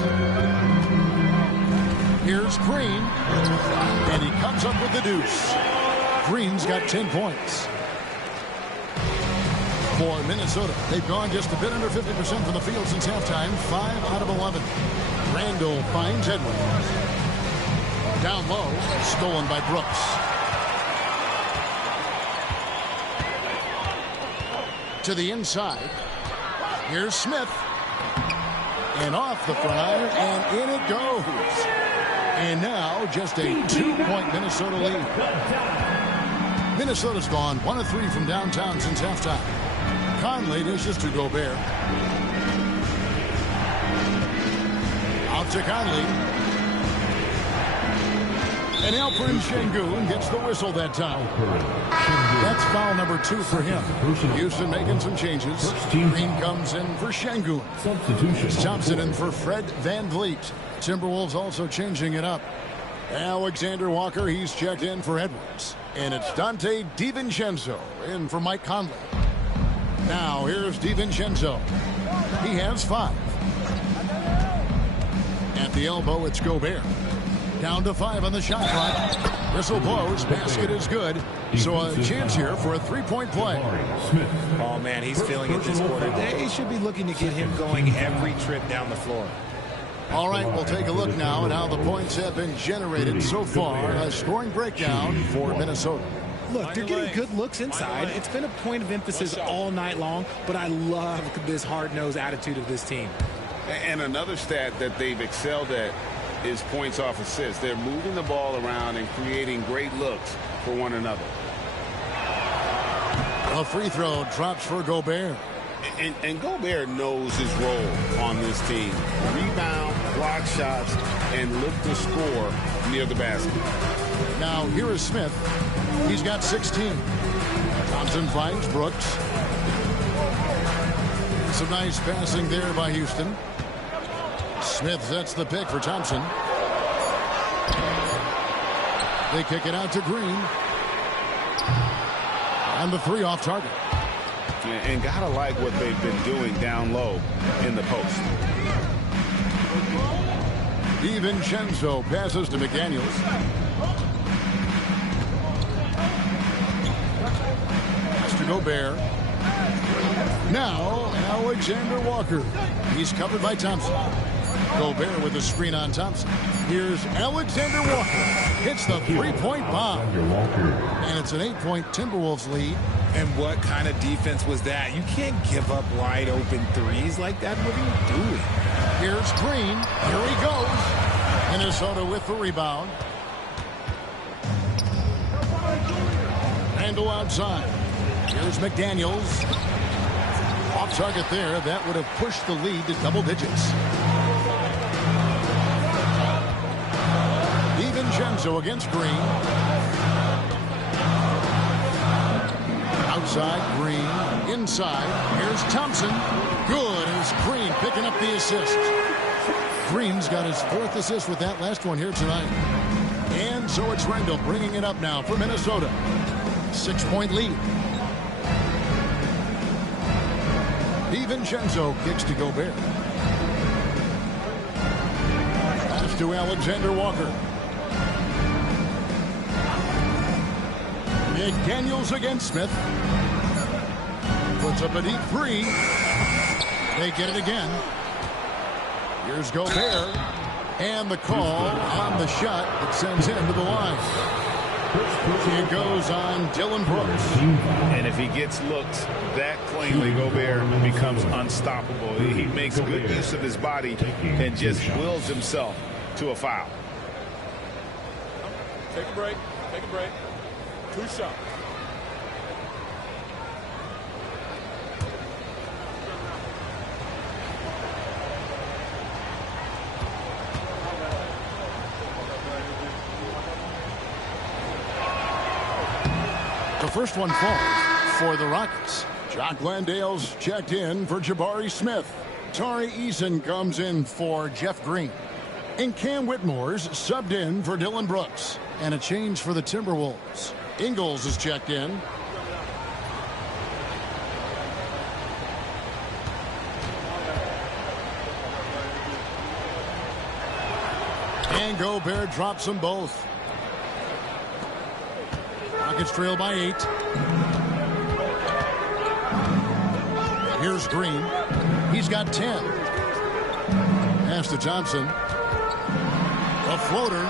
Here's Green. And he comes up with the deuce. Green's got 10 points. For Minnesota, they've gone just a bit under 50% from the field since halftime. 5 out of 11. Randle finds Edwards. Down low, stolen by Brooks. To the inside. Here's Smith. And off the front, and in it goes. And now just a 2-point Minnesota lead. Minnesota's gone 1 of 3 from downtown since halftime. Conley dishes to Gobert. Out to Conley. And Alperen Şengün gets the whistle that time. That's foul number 2 for him. Houston making some changes. Green comes in for Şengün. Thompson in for Fred Van Vliet. Timberwolves also changing it up. Alexander Walker, he's checked in for Edwards. And it's Dante DiVincenzo in for Mike Conley. Now here's DiVincenzo. He has 5. At the elbow, it's Gobert. Down to 5 on the shot clock. Whistle blows. Basket is good. So a chance here for a 3-point play. Oh, man, he's feeling it this quarter. They should be looking to get him going every trip down the floor. All right, we'll take a look now at how the points have been generated so far. A scoring breakdown for Minnesota. Look, they're getting good looks inside. It's been a point of emphasis all night long, but I love this hard-nosed attitude of this team. And another stat that they've excelled at is points off assists. They're moving the ball around and creating great looks for one another. A free throw drops for Gobert. And Gobert knows his role on this team. Rebound, block shots, and look to score near the basket. Now here is Smith. He's got 16. Thompson finds Brooks. Some nice passing there by Houston. Smith sets the pick for Thompson. They kick it out to Green. And the three off target. And gotta like what they've been doing down low in the post. DiVincenzo passes to McDaniels. Pass to Gobert. Now Alexander Walker. He's covered by Thompson. Gobert with a screen on Thompson. Here's Alexander Walker. Hits the three-point bomb. And it's an 8-point Timberwolves lead. And what kind of defense was that? You can't give up wide open threes like that. What are you doing? Here's Green. Here he goes. Minnesota with the rebound. Randle outside. Here's McDaniels. Off target there. That would have pushed the lead to double digits. DiVincenzo against Green. Outside, Green. Inside. Here's Thompson. Good as Green picking up the assist. Green's got his fourth assist with that last one here tonight. And so it's Randle bringing it up now for Minnesota. 6-point lead. DiVincenzo kicks to Gobert. Pass to Alexander Walker. McDaniels against Smith. Puts up a deep three. They get it again. Here's Gobert. And the call on the shot that sends him to the line. It goes on Dillon Brooks. And if he gets looks that cleanly, Gobert becomes unstoppable. He makes good use of his body and just wills himself to a foul. Take a break. Take a break. 2 shots. The first one falls for the Rockets. Jock Landale's checked in for Jabari Smith. Tari Eason comes in for Jeff Green. And Cam Whitmore's subbed in for Dillon Brooks. And a change for the Timberwolves. Ingles is checked in. And Gobert drops them both. Rockets trail by 8. Here's Green. He's got 10. Pass to Thompson. A floater.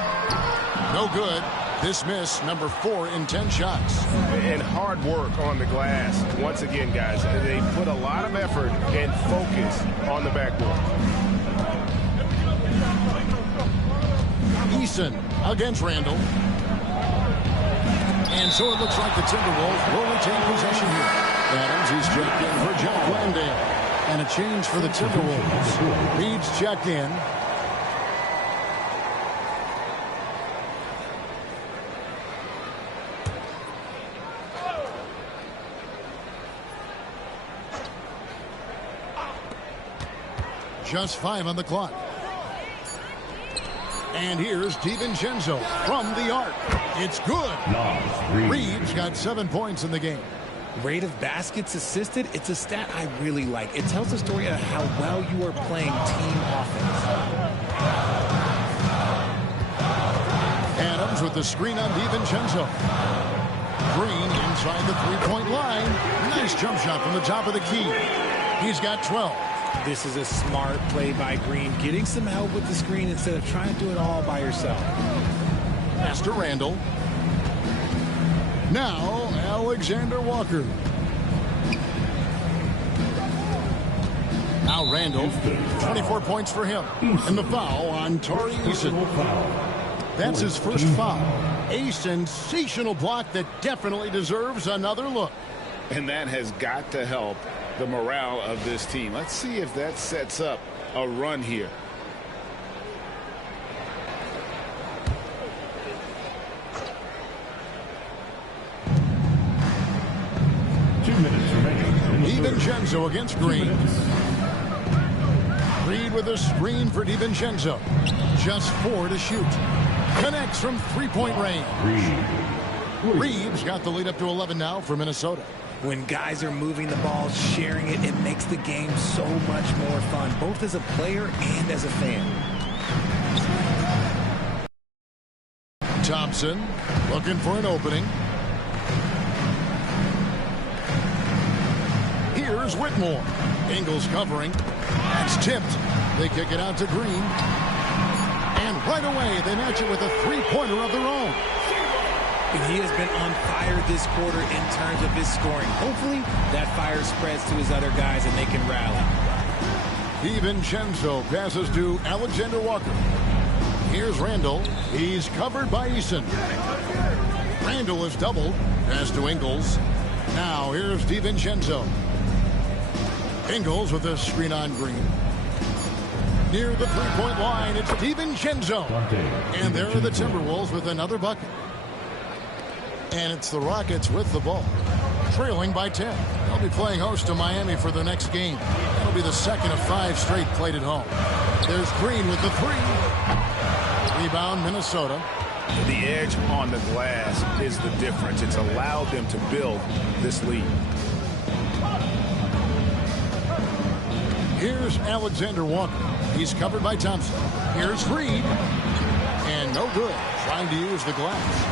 No good. This miss, number 4 in 10 shots. And hard work on the glass. Once again, guys, they put a lot of effort and focus on the backboard. Eason against Randle. And so it looks like the Timberwolves will retain possession here. Adams, he's checked in for Jock Landale. And a change for the Timberwolves. Reed's checked in. Just 5 on the clock. And here's DiVincenzo from the arc. It's good. Reeves got 7 points in the game. Rate of baskets assisted, it's a stat I really like. It tells the story of how well you are playing team offense. Adams with the screen on DiVincenzo. Green inside the three-point line. Nice jump shot from the top of the key. He's got 12. This is a smart play by Green, getting some help with the screen instead of trying to do it all by yourself. Pass to Randle. Now, Alexander Walker. Now Randle, 24 points for him. And the foul on Tari Eason. That's his first foul. A sensational block that definitely deserves another look. And that has got to help the morale of this team. Let's see if that sets up a run here. DiVincenzo against Green. Reed with a screen for DiVincenzo. Just 4 to shoot. Connects from three-point range. Reed's got the lead up to 11 now for Minnesota. When guys are moving the ball, sharing it, it makes the game so much more fun, both as a player and as a fan. Thompson looking for an opening. Here's Whitmore. Ingles covering. That's tipped. They kick it out to Green. And right away, they match it with a three-pointer of their own. And he has been on fire this quarter in terms of his scoring. Hopefully, that fire spreads to his other guys and they can rally. DiVincenzo passes to Alexander Walker. Here's Randall. He's covered by Eason. Randall is doubled. Pass to Ingles. Now here's DiVincenzo. Ingles with a screen on Green. Near the three-point line, it's DiVincenzo. And there are the Timberwolves with another bucket. And it's the Rockets with the ball, trailing by 10. They'll be playing host to Miami for the next game. That'll be the second of 5 straight played at home. There's Green with the 3. Rebound, Minnesota. The edge on the glass is the difference. It's allowed them to build this lead. Here's Alexander Walker. He's covered by Thompson. Here's Reed. And no good. Trying to use the glass.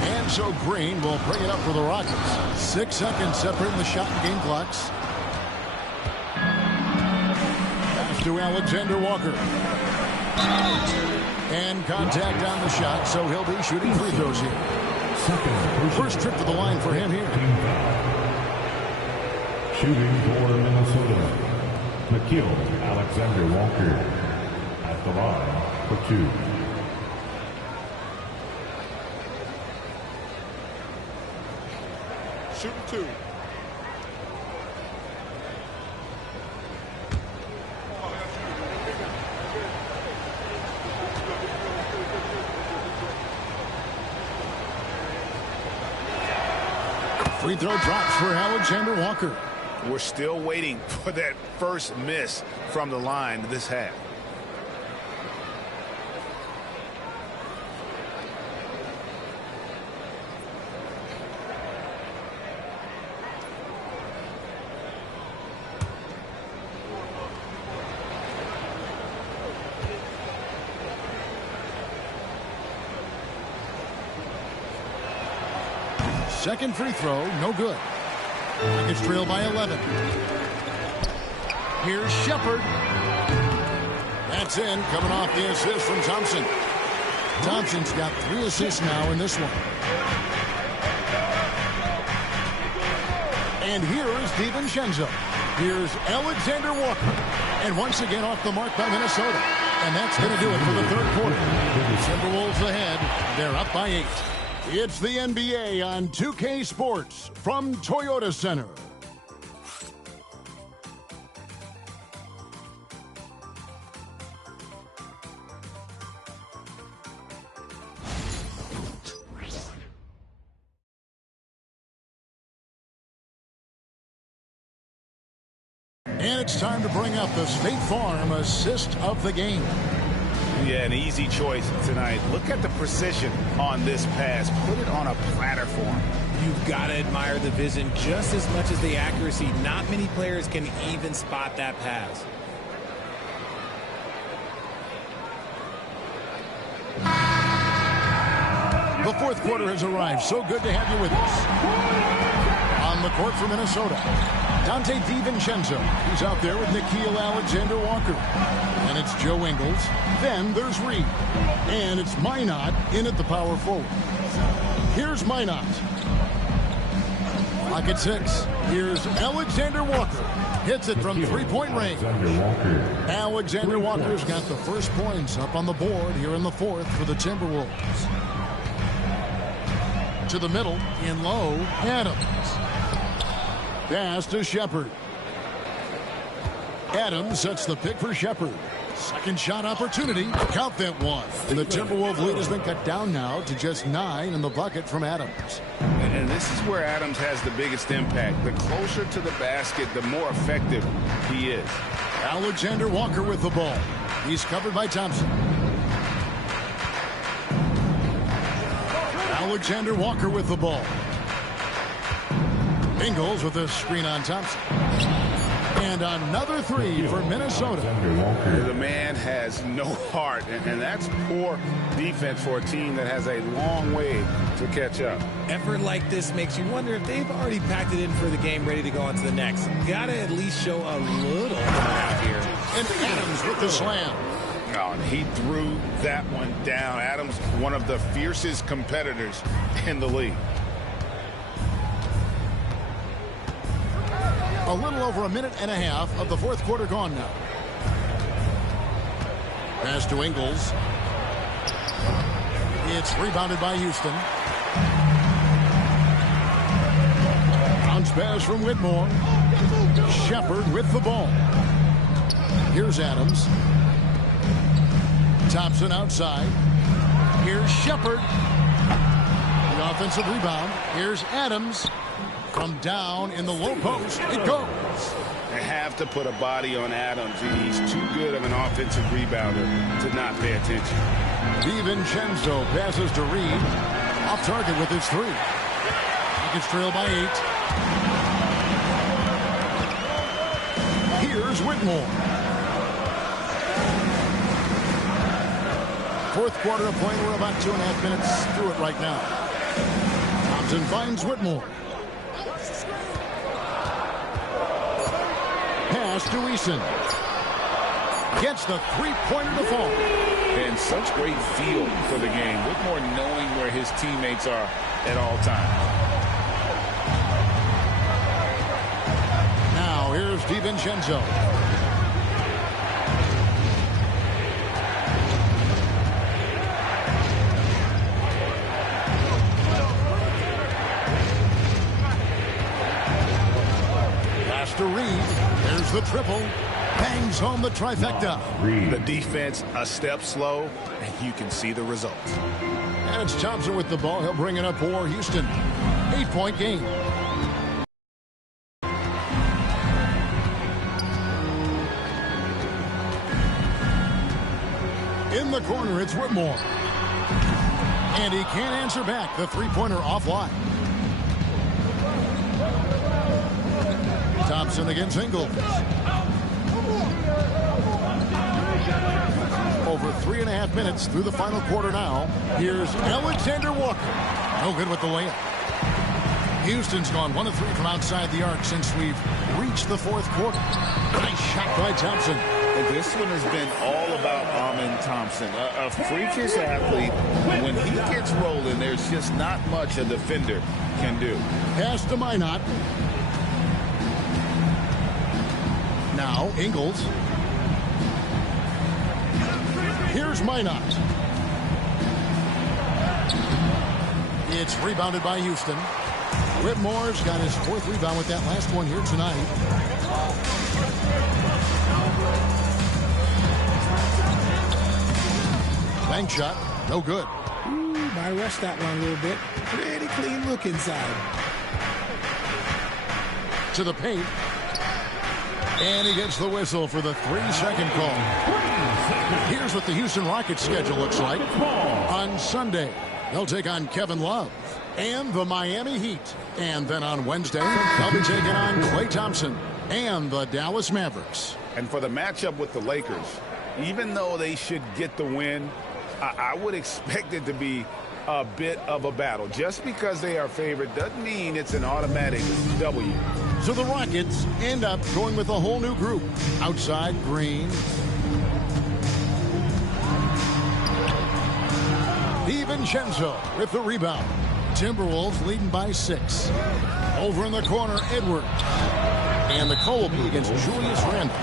And so Green will bring it up for the Rockets. 6 seconds separating the shot and game clocks. Pass to Alexander Walker. And contact on the shot, so he'll be shooting free throws here. First trip to the line for him here. Shooting for Minnesota, Nickeil Alexander Walker at the line for 2. Shooting 2. Free throw drops for Alexander Walker. We're still waiting for that first miss from the line this half. Second free throw, no good. Rockets trail by 11. Here's Shepard. That's in, coming off the assist from Thompson. Thompson's got 3 assists now in this one. And here is DiVincenzo. Here's Alexander Walker. And once again off the mark by Minnesota. And that's going to do it for the third quarter. Timberwolves ahead. They're up by 8. It's the NBA on 2K Sports from Toyota Center. And it's time to bring up the State Farm assist of the game. Yeah, an easy choice tonight. Look at the precision on this pass. Put it on a platter for him. You've got to admire the vision just as much as the accuracy. Not many players can even spot that pass. The fourth quarter has arrived. So good to have you with us. On the court for Minnesota, Dante DiVincenzo. He's out there with Nickeil Alexander Walker. And it's Joe Ingles. Then there's Reed. And it's Minot in at the power forward. Here's Minot. Clock at 6. Here's Alexander Walker. Hits it from three-point range. Alexander Walker's got the first points up on the board here in the fourth for the Timberwolves. To the middle, in low, Adams. Pass to Shepard. Adams sets the pick for Shepard. Second shot opportunity. Count that one. And the Timberwolves lead has been cut down now to just 9 in the bucket from Adams. And this is where Adams has the biggest impact. The closer to the basket, the more effective he is. Alexander Walker with the ball. He's covered by Thompson. Alexander Walker with the ball. Ingles with a screen on Thompson. And another three for Minnesota. The man has no heart, and that's poor defense for a team that has a long way to catch up. Effort like this makes you wonder if they've already packed it in for the game, ready to go on to the next. Gotta at least show a little out here. And Adams with the slam. Oh, and he threw that one down. Adams, one of the fiercest competitors in the league. A little over a minute and a half of the fourth quarter gone now. Pass to Ingles. It's rebounded by Houston. Bounce pass from Whitmore. Shepard with the ball. Here's Adams. Thompson outside. Here's Shepard. The offensive rebound. Here's Adams. From down in the low post, it goes. They have to put a body on Adams. He's too good of an offensive rebounder to not pay attention. DiVincenzo passes to Reed. Off target with his three. Rockets trail by 8. Here's Whitmore. Fourth quarter of play. We're about 2.5 minutes through it right now. Thompson finds Whitmore. Pass to Eason. Gets the three-pointer to fall. And such great feel for the game. Whitmore knowing where his teammates are at all times. Now here's DiVincenzo. Pass to Reed. There's the triple. Bangs home the trifecta. The defense a step slow, and you can see the results. And it's Thompson with the ball. He'll bring it up for Houston. 8-point game. In the corner, it's Whitmore. And he can't answer back. The three-pointer offline. Thompson against Ingles. Over 3.5 minutes through the final quarter now. Here's Alexander Walker. No good with the layup. Houston's gone 1 of 3 from outside the arc since we've reached the fourth quarter. Nice shot by Thompson. And this one has been all about Amen Thompson, a freakish athlete. When he gets rolling, there's just not much a defender can do. Pass to Minot. Now Ingles. Here's Minot. It's rebounded by Houston. Whitmore's got his 4th rebound with that last one here tonight. Bank shot, no good. Ooh, might rush that one a little bit. Pretty clean look inside. To the paint. And he gets the whistle for the 3-second call. Here's what the Houston Rockets schedule looks like. On Sunday, they'll take on Kevin Love and the Miami Heat. And then on Wednesday, they'll be taking on Klay Thompson and the Dallas Mavericks. And for the matchup with the Lakers, even though they should get the win, I would expect it to be a bit of a battle. Just because they are favored doesn't mean it's an automatic W. So the Rockets end up going with a whole new group. Outside, Green. DiVincenzo with the rebound. Timberwolves leading by 6. Over in the corner, Edwards. And the call will be against Julius Randle.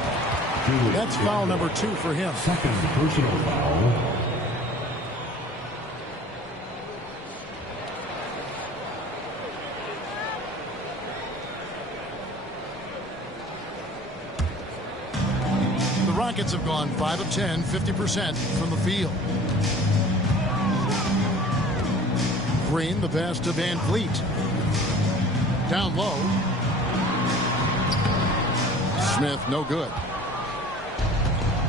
That's foul number 2 for him. Second personal foul. Rockets have gone 5 of 10, 50% from the field. Green, the pass to Van Fleet. Down low. Smith, no good.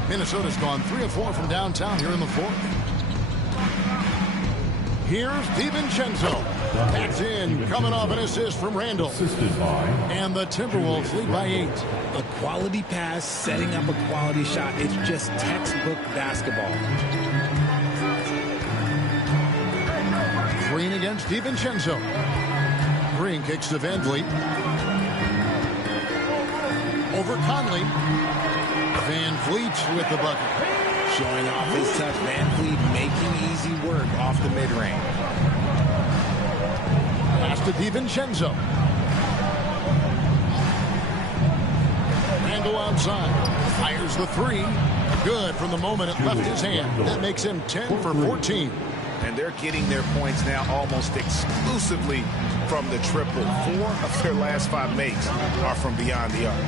Minnesota's gone 3 of 4 from downtown here in the fourth. Here's DiVincenzo. That's in, coming off an assist from Randall. And the Timberwolves lead by 8. A quality pass, setting up a quality shot. It's just textbook basketball. Green against DiVincenzo. Green kicks to Van Vliet. Over Conley. Van Vliet with the bucket. Showing off his touch. Van Fleet making easy work off the mid-range. Pass to DiVincenzo. Randall outside. Fires the 3. Good from the moment it left his hand. That makes him 10 for 14. And they're getting their points now almost exclusively from the triple. 4 of their last 5 makes are from beyond the arc.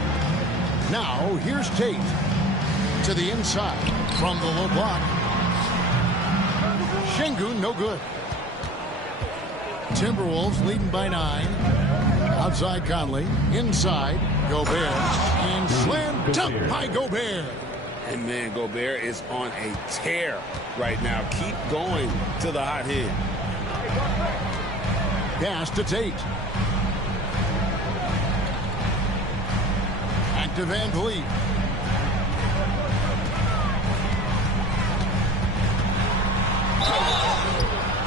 Now, here's Tate. To the inside from the low block. Şengün, no good. Timberwolves leading by 9. Outside Conley. Inside Gobert. And slam dunk by Gobert. And man, Gobert is on a tear right now. Keep going to the hot head. Pass to Tate. Back to Van Vliet.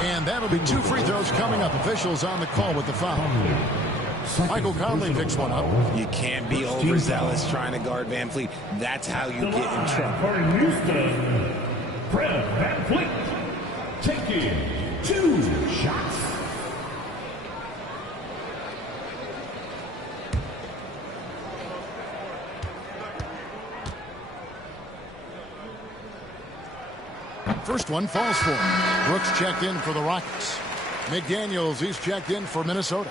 And that'll be 2 free throws coming up. Officials on the call with the foul. Michael Conley picks one up. You can't be overzealous trying to guard Van Fleet. That's how you get in trouble. For Houston, Fred Van Fleet taking 2 shots. First one falls for him. Brooks checked in for the Rockets. McDaniels, he's checked in for Minnesota.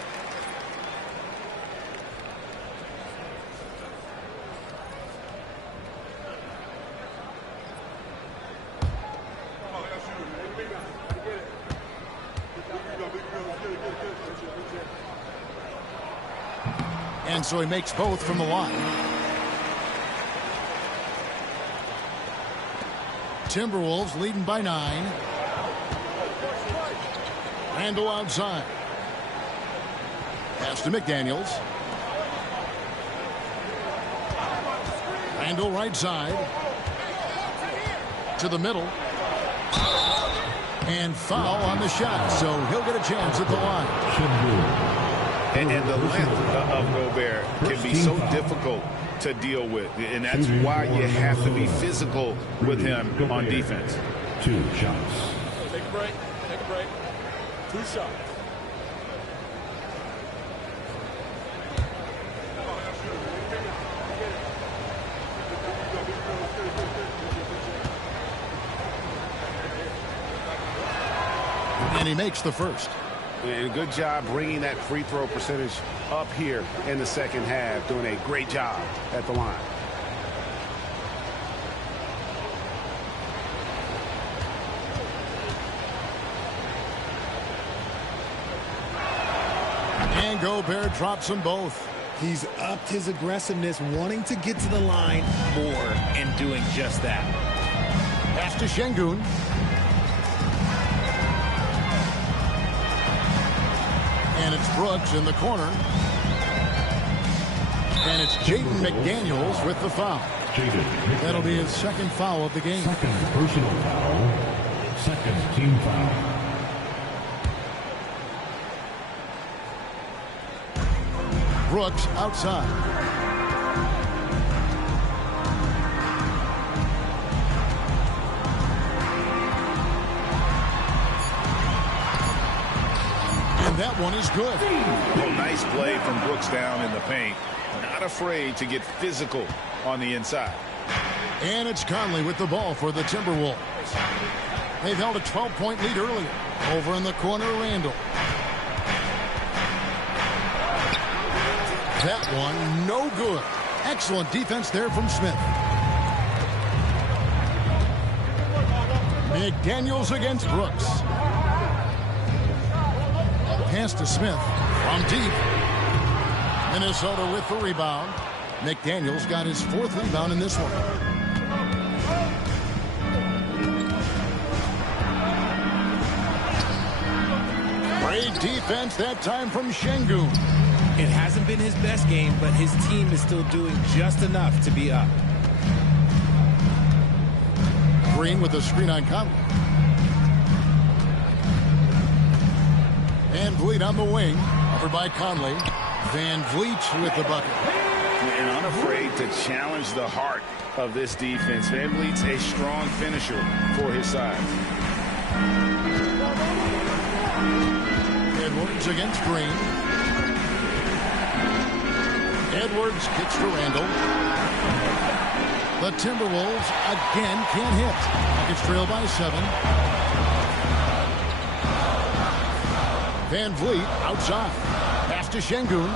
And so he makes both from the line. Timberwolves leading by 9. Randall outside. Pass to McDaniels. Randall right side. To the middle. And foul on the shot, so he'll get a chance at the line. And the length of Gobert can be so difficult to deal with, and that's why you have to be physical with him on defense. 2 shots. Take a break. Take a break. 2 shots. And he makes the first. And a good job bringing that free throw percentage up here in the second half, doing a great job at the line. And Gobert drops them both. He's upped his aggressiveness, wanting to get to the line more and doing just that. Pass to Şengün. And it's Brooks in the corner. And it's Jaden McDaniels with the foul. That'll be his second foul of the game. Second personal foul. Second team foul. Brooks outside. And that one is good. Oh, nice play from Brooks down in the paint. Not afraid to get physical on the inside. And it's Conley with the ball for the Timberwolves. They've held a 12-point lead earlier. Over in the corner, Randall. That one, no good. Excellent defense there from Smith. McDaniels against Brooks. Pass to Smith from deep. Minnesota with the rebound. McDaniels got his 4th rebound in this one. Great defense that time from Şengün. It hasn't been his best game, but his team is still doing just enough to be up. Green with a screen on Conley. Van Vliet on the wing. Covered by Conley. Van Vliet with the bucket. And unafraid to challenge the heart of this defense. Van Vliet's a strong finisher for his size. Edwards against Green. Edwards kicks to Randall. The Timberwolves again can't hit. Nuggets trail by 7. Van Vliet outside. Pass to Şengün.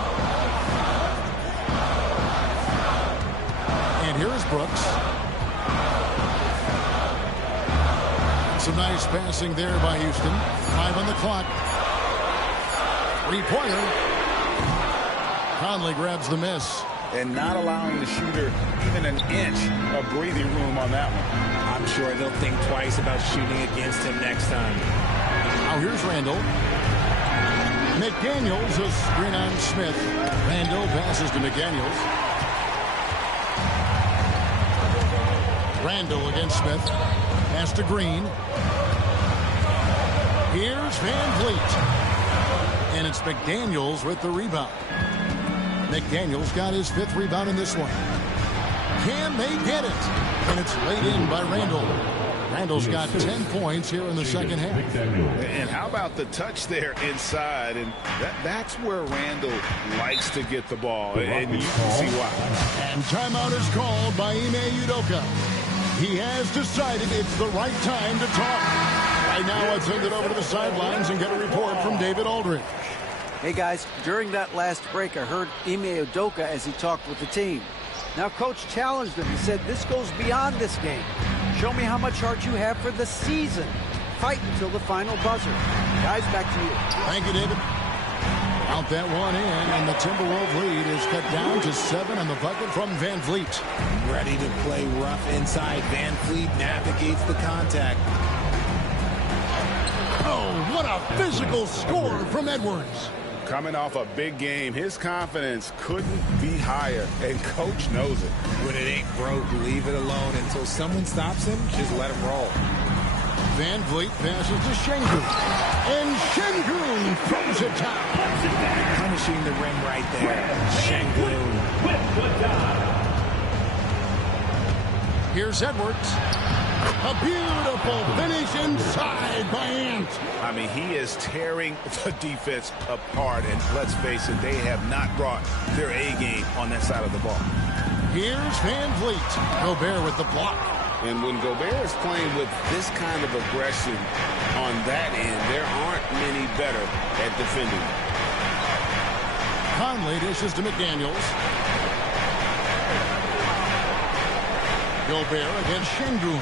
And here's Brooks. Some nice passing there by Houston. 5 on the clock. 3-pointer. Conley grabs the miss. And not allowing the shooter even an inch of breathing room on that one. I'm sure they'll think twice about shooting against him next time. Now here's Randall. McDaniels, a screen on Smith. Randall passes to McDaniels. Randall against Smith. Pass to Green. Here's Van Vliet. And it's McDaniels with the rebound. McDaniels got his 5th rebound in this one. Can they get it? And it's laid in by Randall. Randall's got 10 points here in the second half. And how about the touch there inside? And that's where Randall likes to get the ball. And you can see why. And timeout is called by Ime Udoka. He has decided it's the right time to talk. Right now, let's send it over to the sidelines and get a report from David Aldridge. Hey, guys, during that last break, I heard Ime Udoka as he talked with the team. Now, Coach challenged him. He said, this goes beyond this game. Show me how much heart you have for the season. Fight until the final buzzer. Guys, back to you. Thank you, David. Count that one in, and the Timberwolves lead is cut down to 7 on the bucket from Van Vliet. Ready to play rough inside. Van Vliet navigates the contact. Oh, what a physical score from Edwards. Coming off a big game, his confidence couldn't be higher, and Coach knows it. When it ain't broke, leave it alone until someone stops him. Just let him roll. Van Vliet passes to Şengün. And Şengün throws it down. Punishing the rim right there. Şengün. Here's Edwards. A beautiful finish inside by Ant. I mean, he is tearing the defense apart, and let's face it, they have not brought their A game on that side of the ball. Here's Van Vliet. Gobert with the block. And when Gobert is playing with this kind of aggression on that end, there aren't many better at defending. Conley dishes to McDaniels. Gobert against Şengün.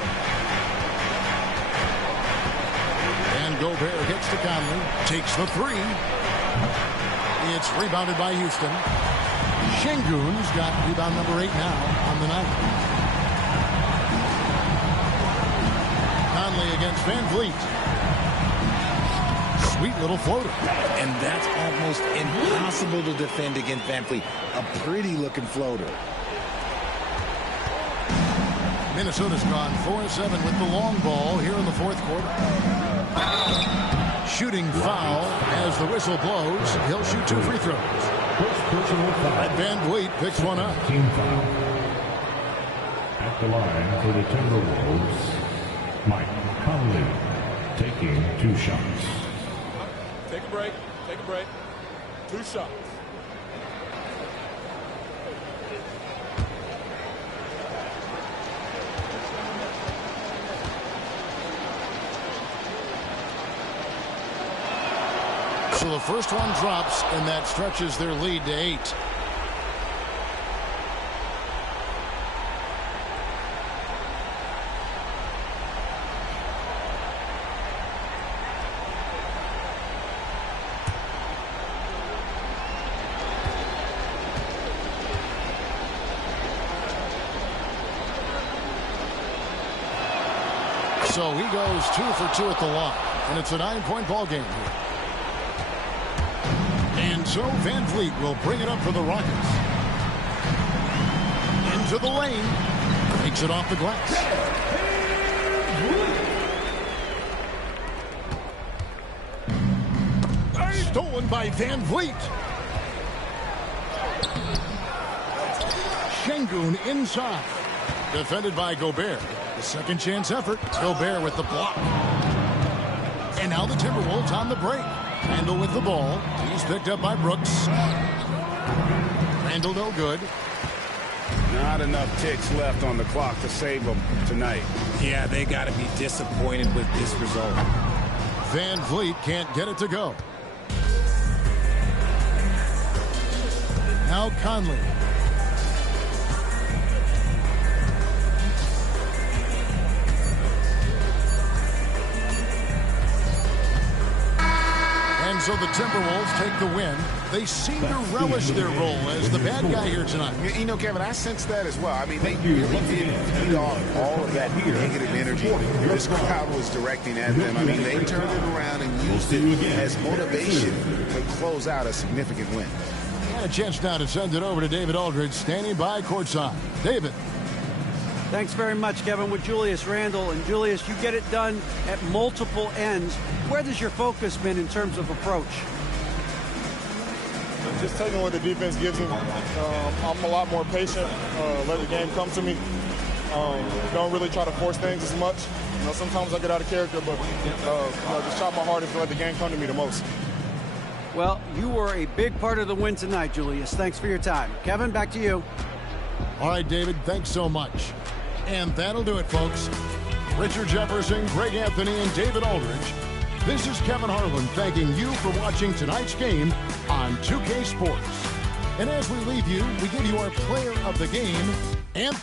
And Gobert gets to Conley. Takes the 3. It's rebounded by Houston. Şengün's got rebound number 8 now on the night. Conley against Van Vliet. Sweet little floater. And that's almost impossible to defend against Van Vliet. A pretty looking floater. Minnesota's gone 4-7 with the long ball here in the fourth quarter. Shooting foul as the whistle blows. He'll shoot 2 free throws. And Van Vliet picks one up. Team foul. At the line for the Timberwolves, Mike Conley taking 2 shots. Take a break. Take a break. 2 shots. So the first one drops, and that stretches their lead to 8. So he goes 2 for 2 at the line. And it's a 9-point ball game here. And so Van Vliet will bring it up for the Rockets. Into the lane. Takes it off the glass. Stolen by Van Vliet. Şengün inside. Defended by Gobert. The second chance effort. Gobert with the block. And now the Timberwolves on the break. Randall with the ball. He's picked up by Brooks. Randall no good. Not enough ticks left on the clock to save them tonight. Yeah, they got to be disappointed with this result. Van Vliet can't get it to go. Now Conley. And so the Timberwolves take the win. They seem to relish their role as the bad guy here tonight. You know, Kevin, I sense that as well. I mean, they really did feed off all of that negative energy this crowd was directing at them. I mean, they turned it around and used it as motivation to close out a significant win. And a chance now to send it over to David Aldridge, standing by courtside. David. Thanks very much, Kevin, with Julius Randle. And Julius, you get it done at multiple ends. Where has your focus been in terms of approach? Just taking what the defense gives me. I'm a lot more patient. Let the game come to me. Don't really try to force things as much. You know, sometimes I get out of character, but just try my hardest to let the game come to me the most. Well, you were a big part of the win tonight, Julius. Thanks for your time. Kevin, back to you. All right, David, thanks so much. And that'll do it, folks. Richard Jefferson, Greg Anthony, and David Aldridge. This is Kevin Harlan thanking you for watching tonight's game on 2K Sports. And as we leave you, we give you our player of the game and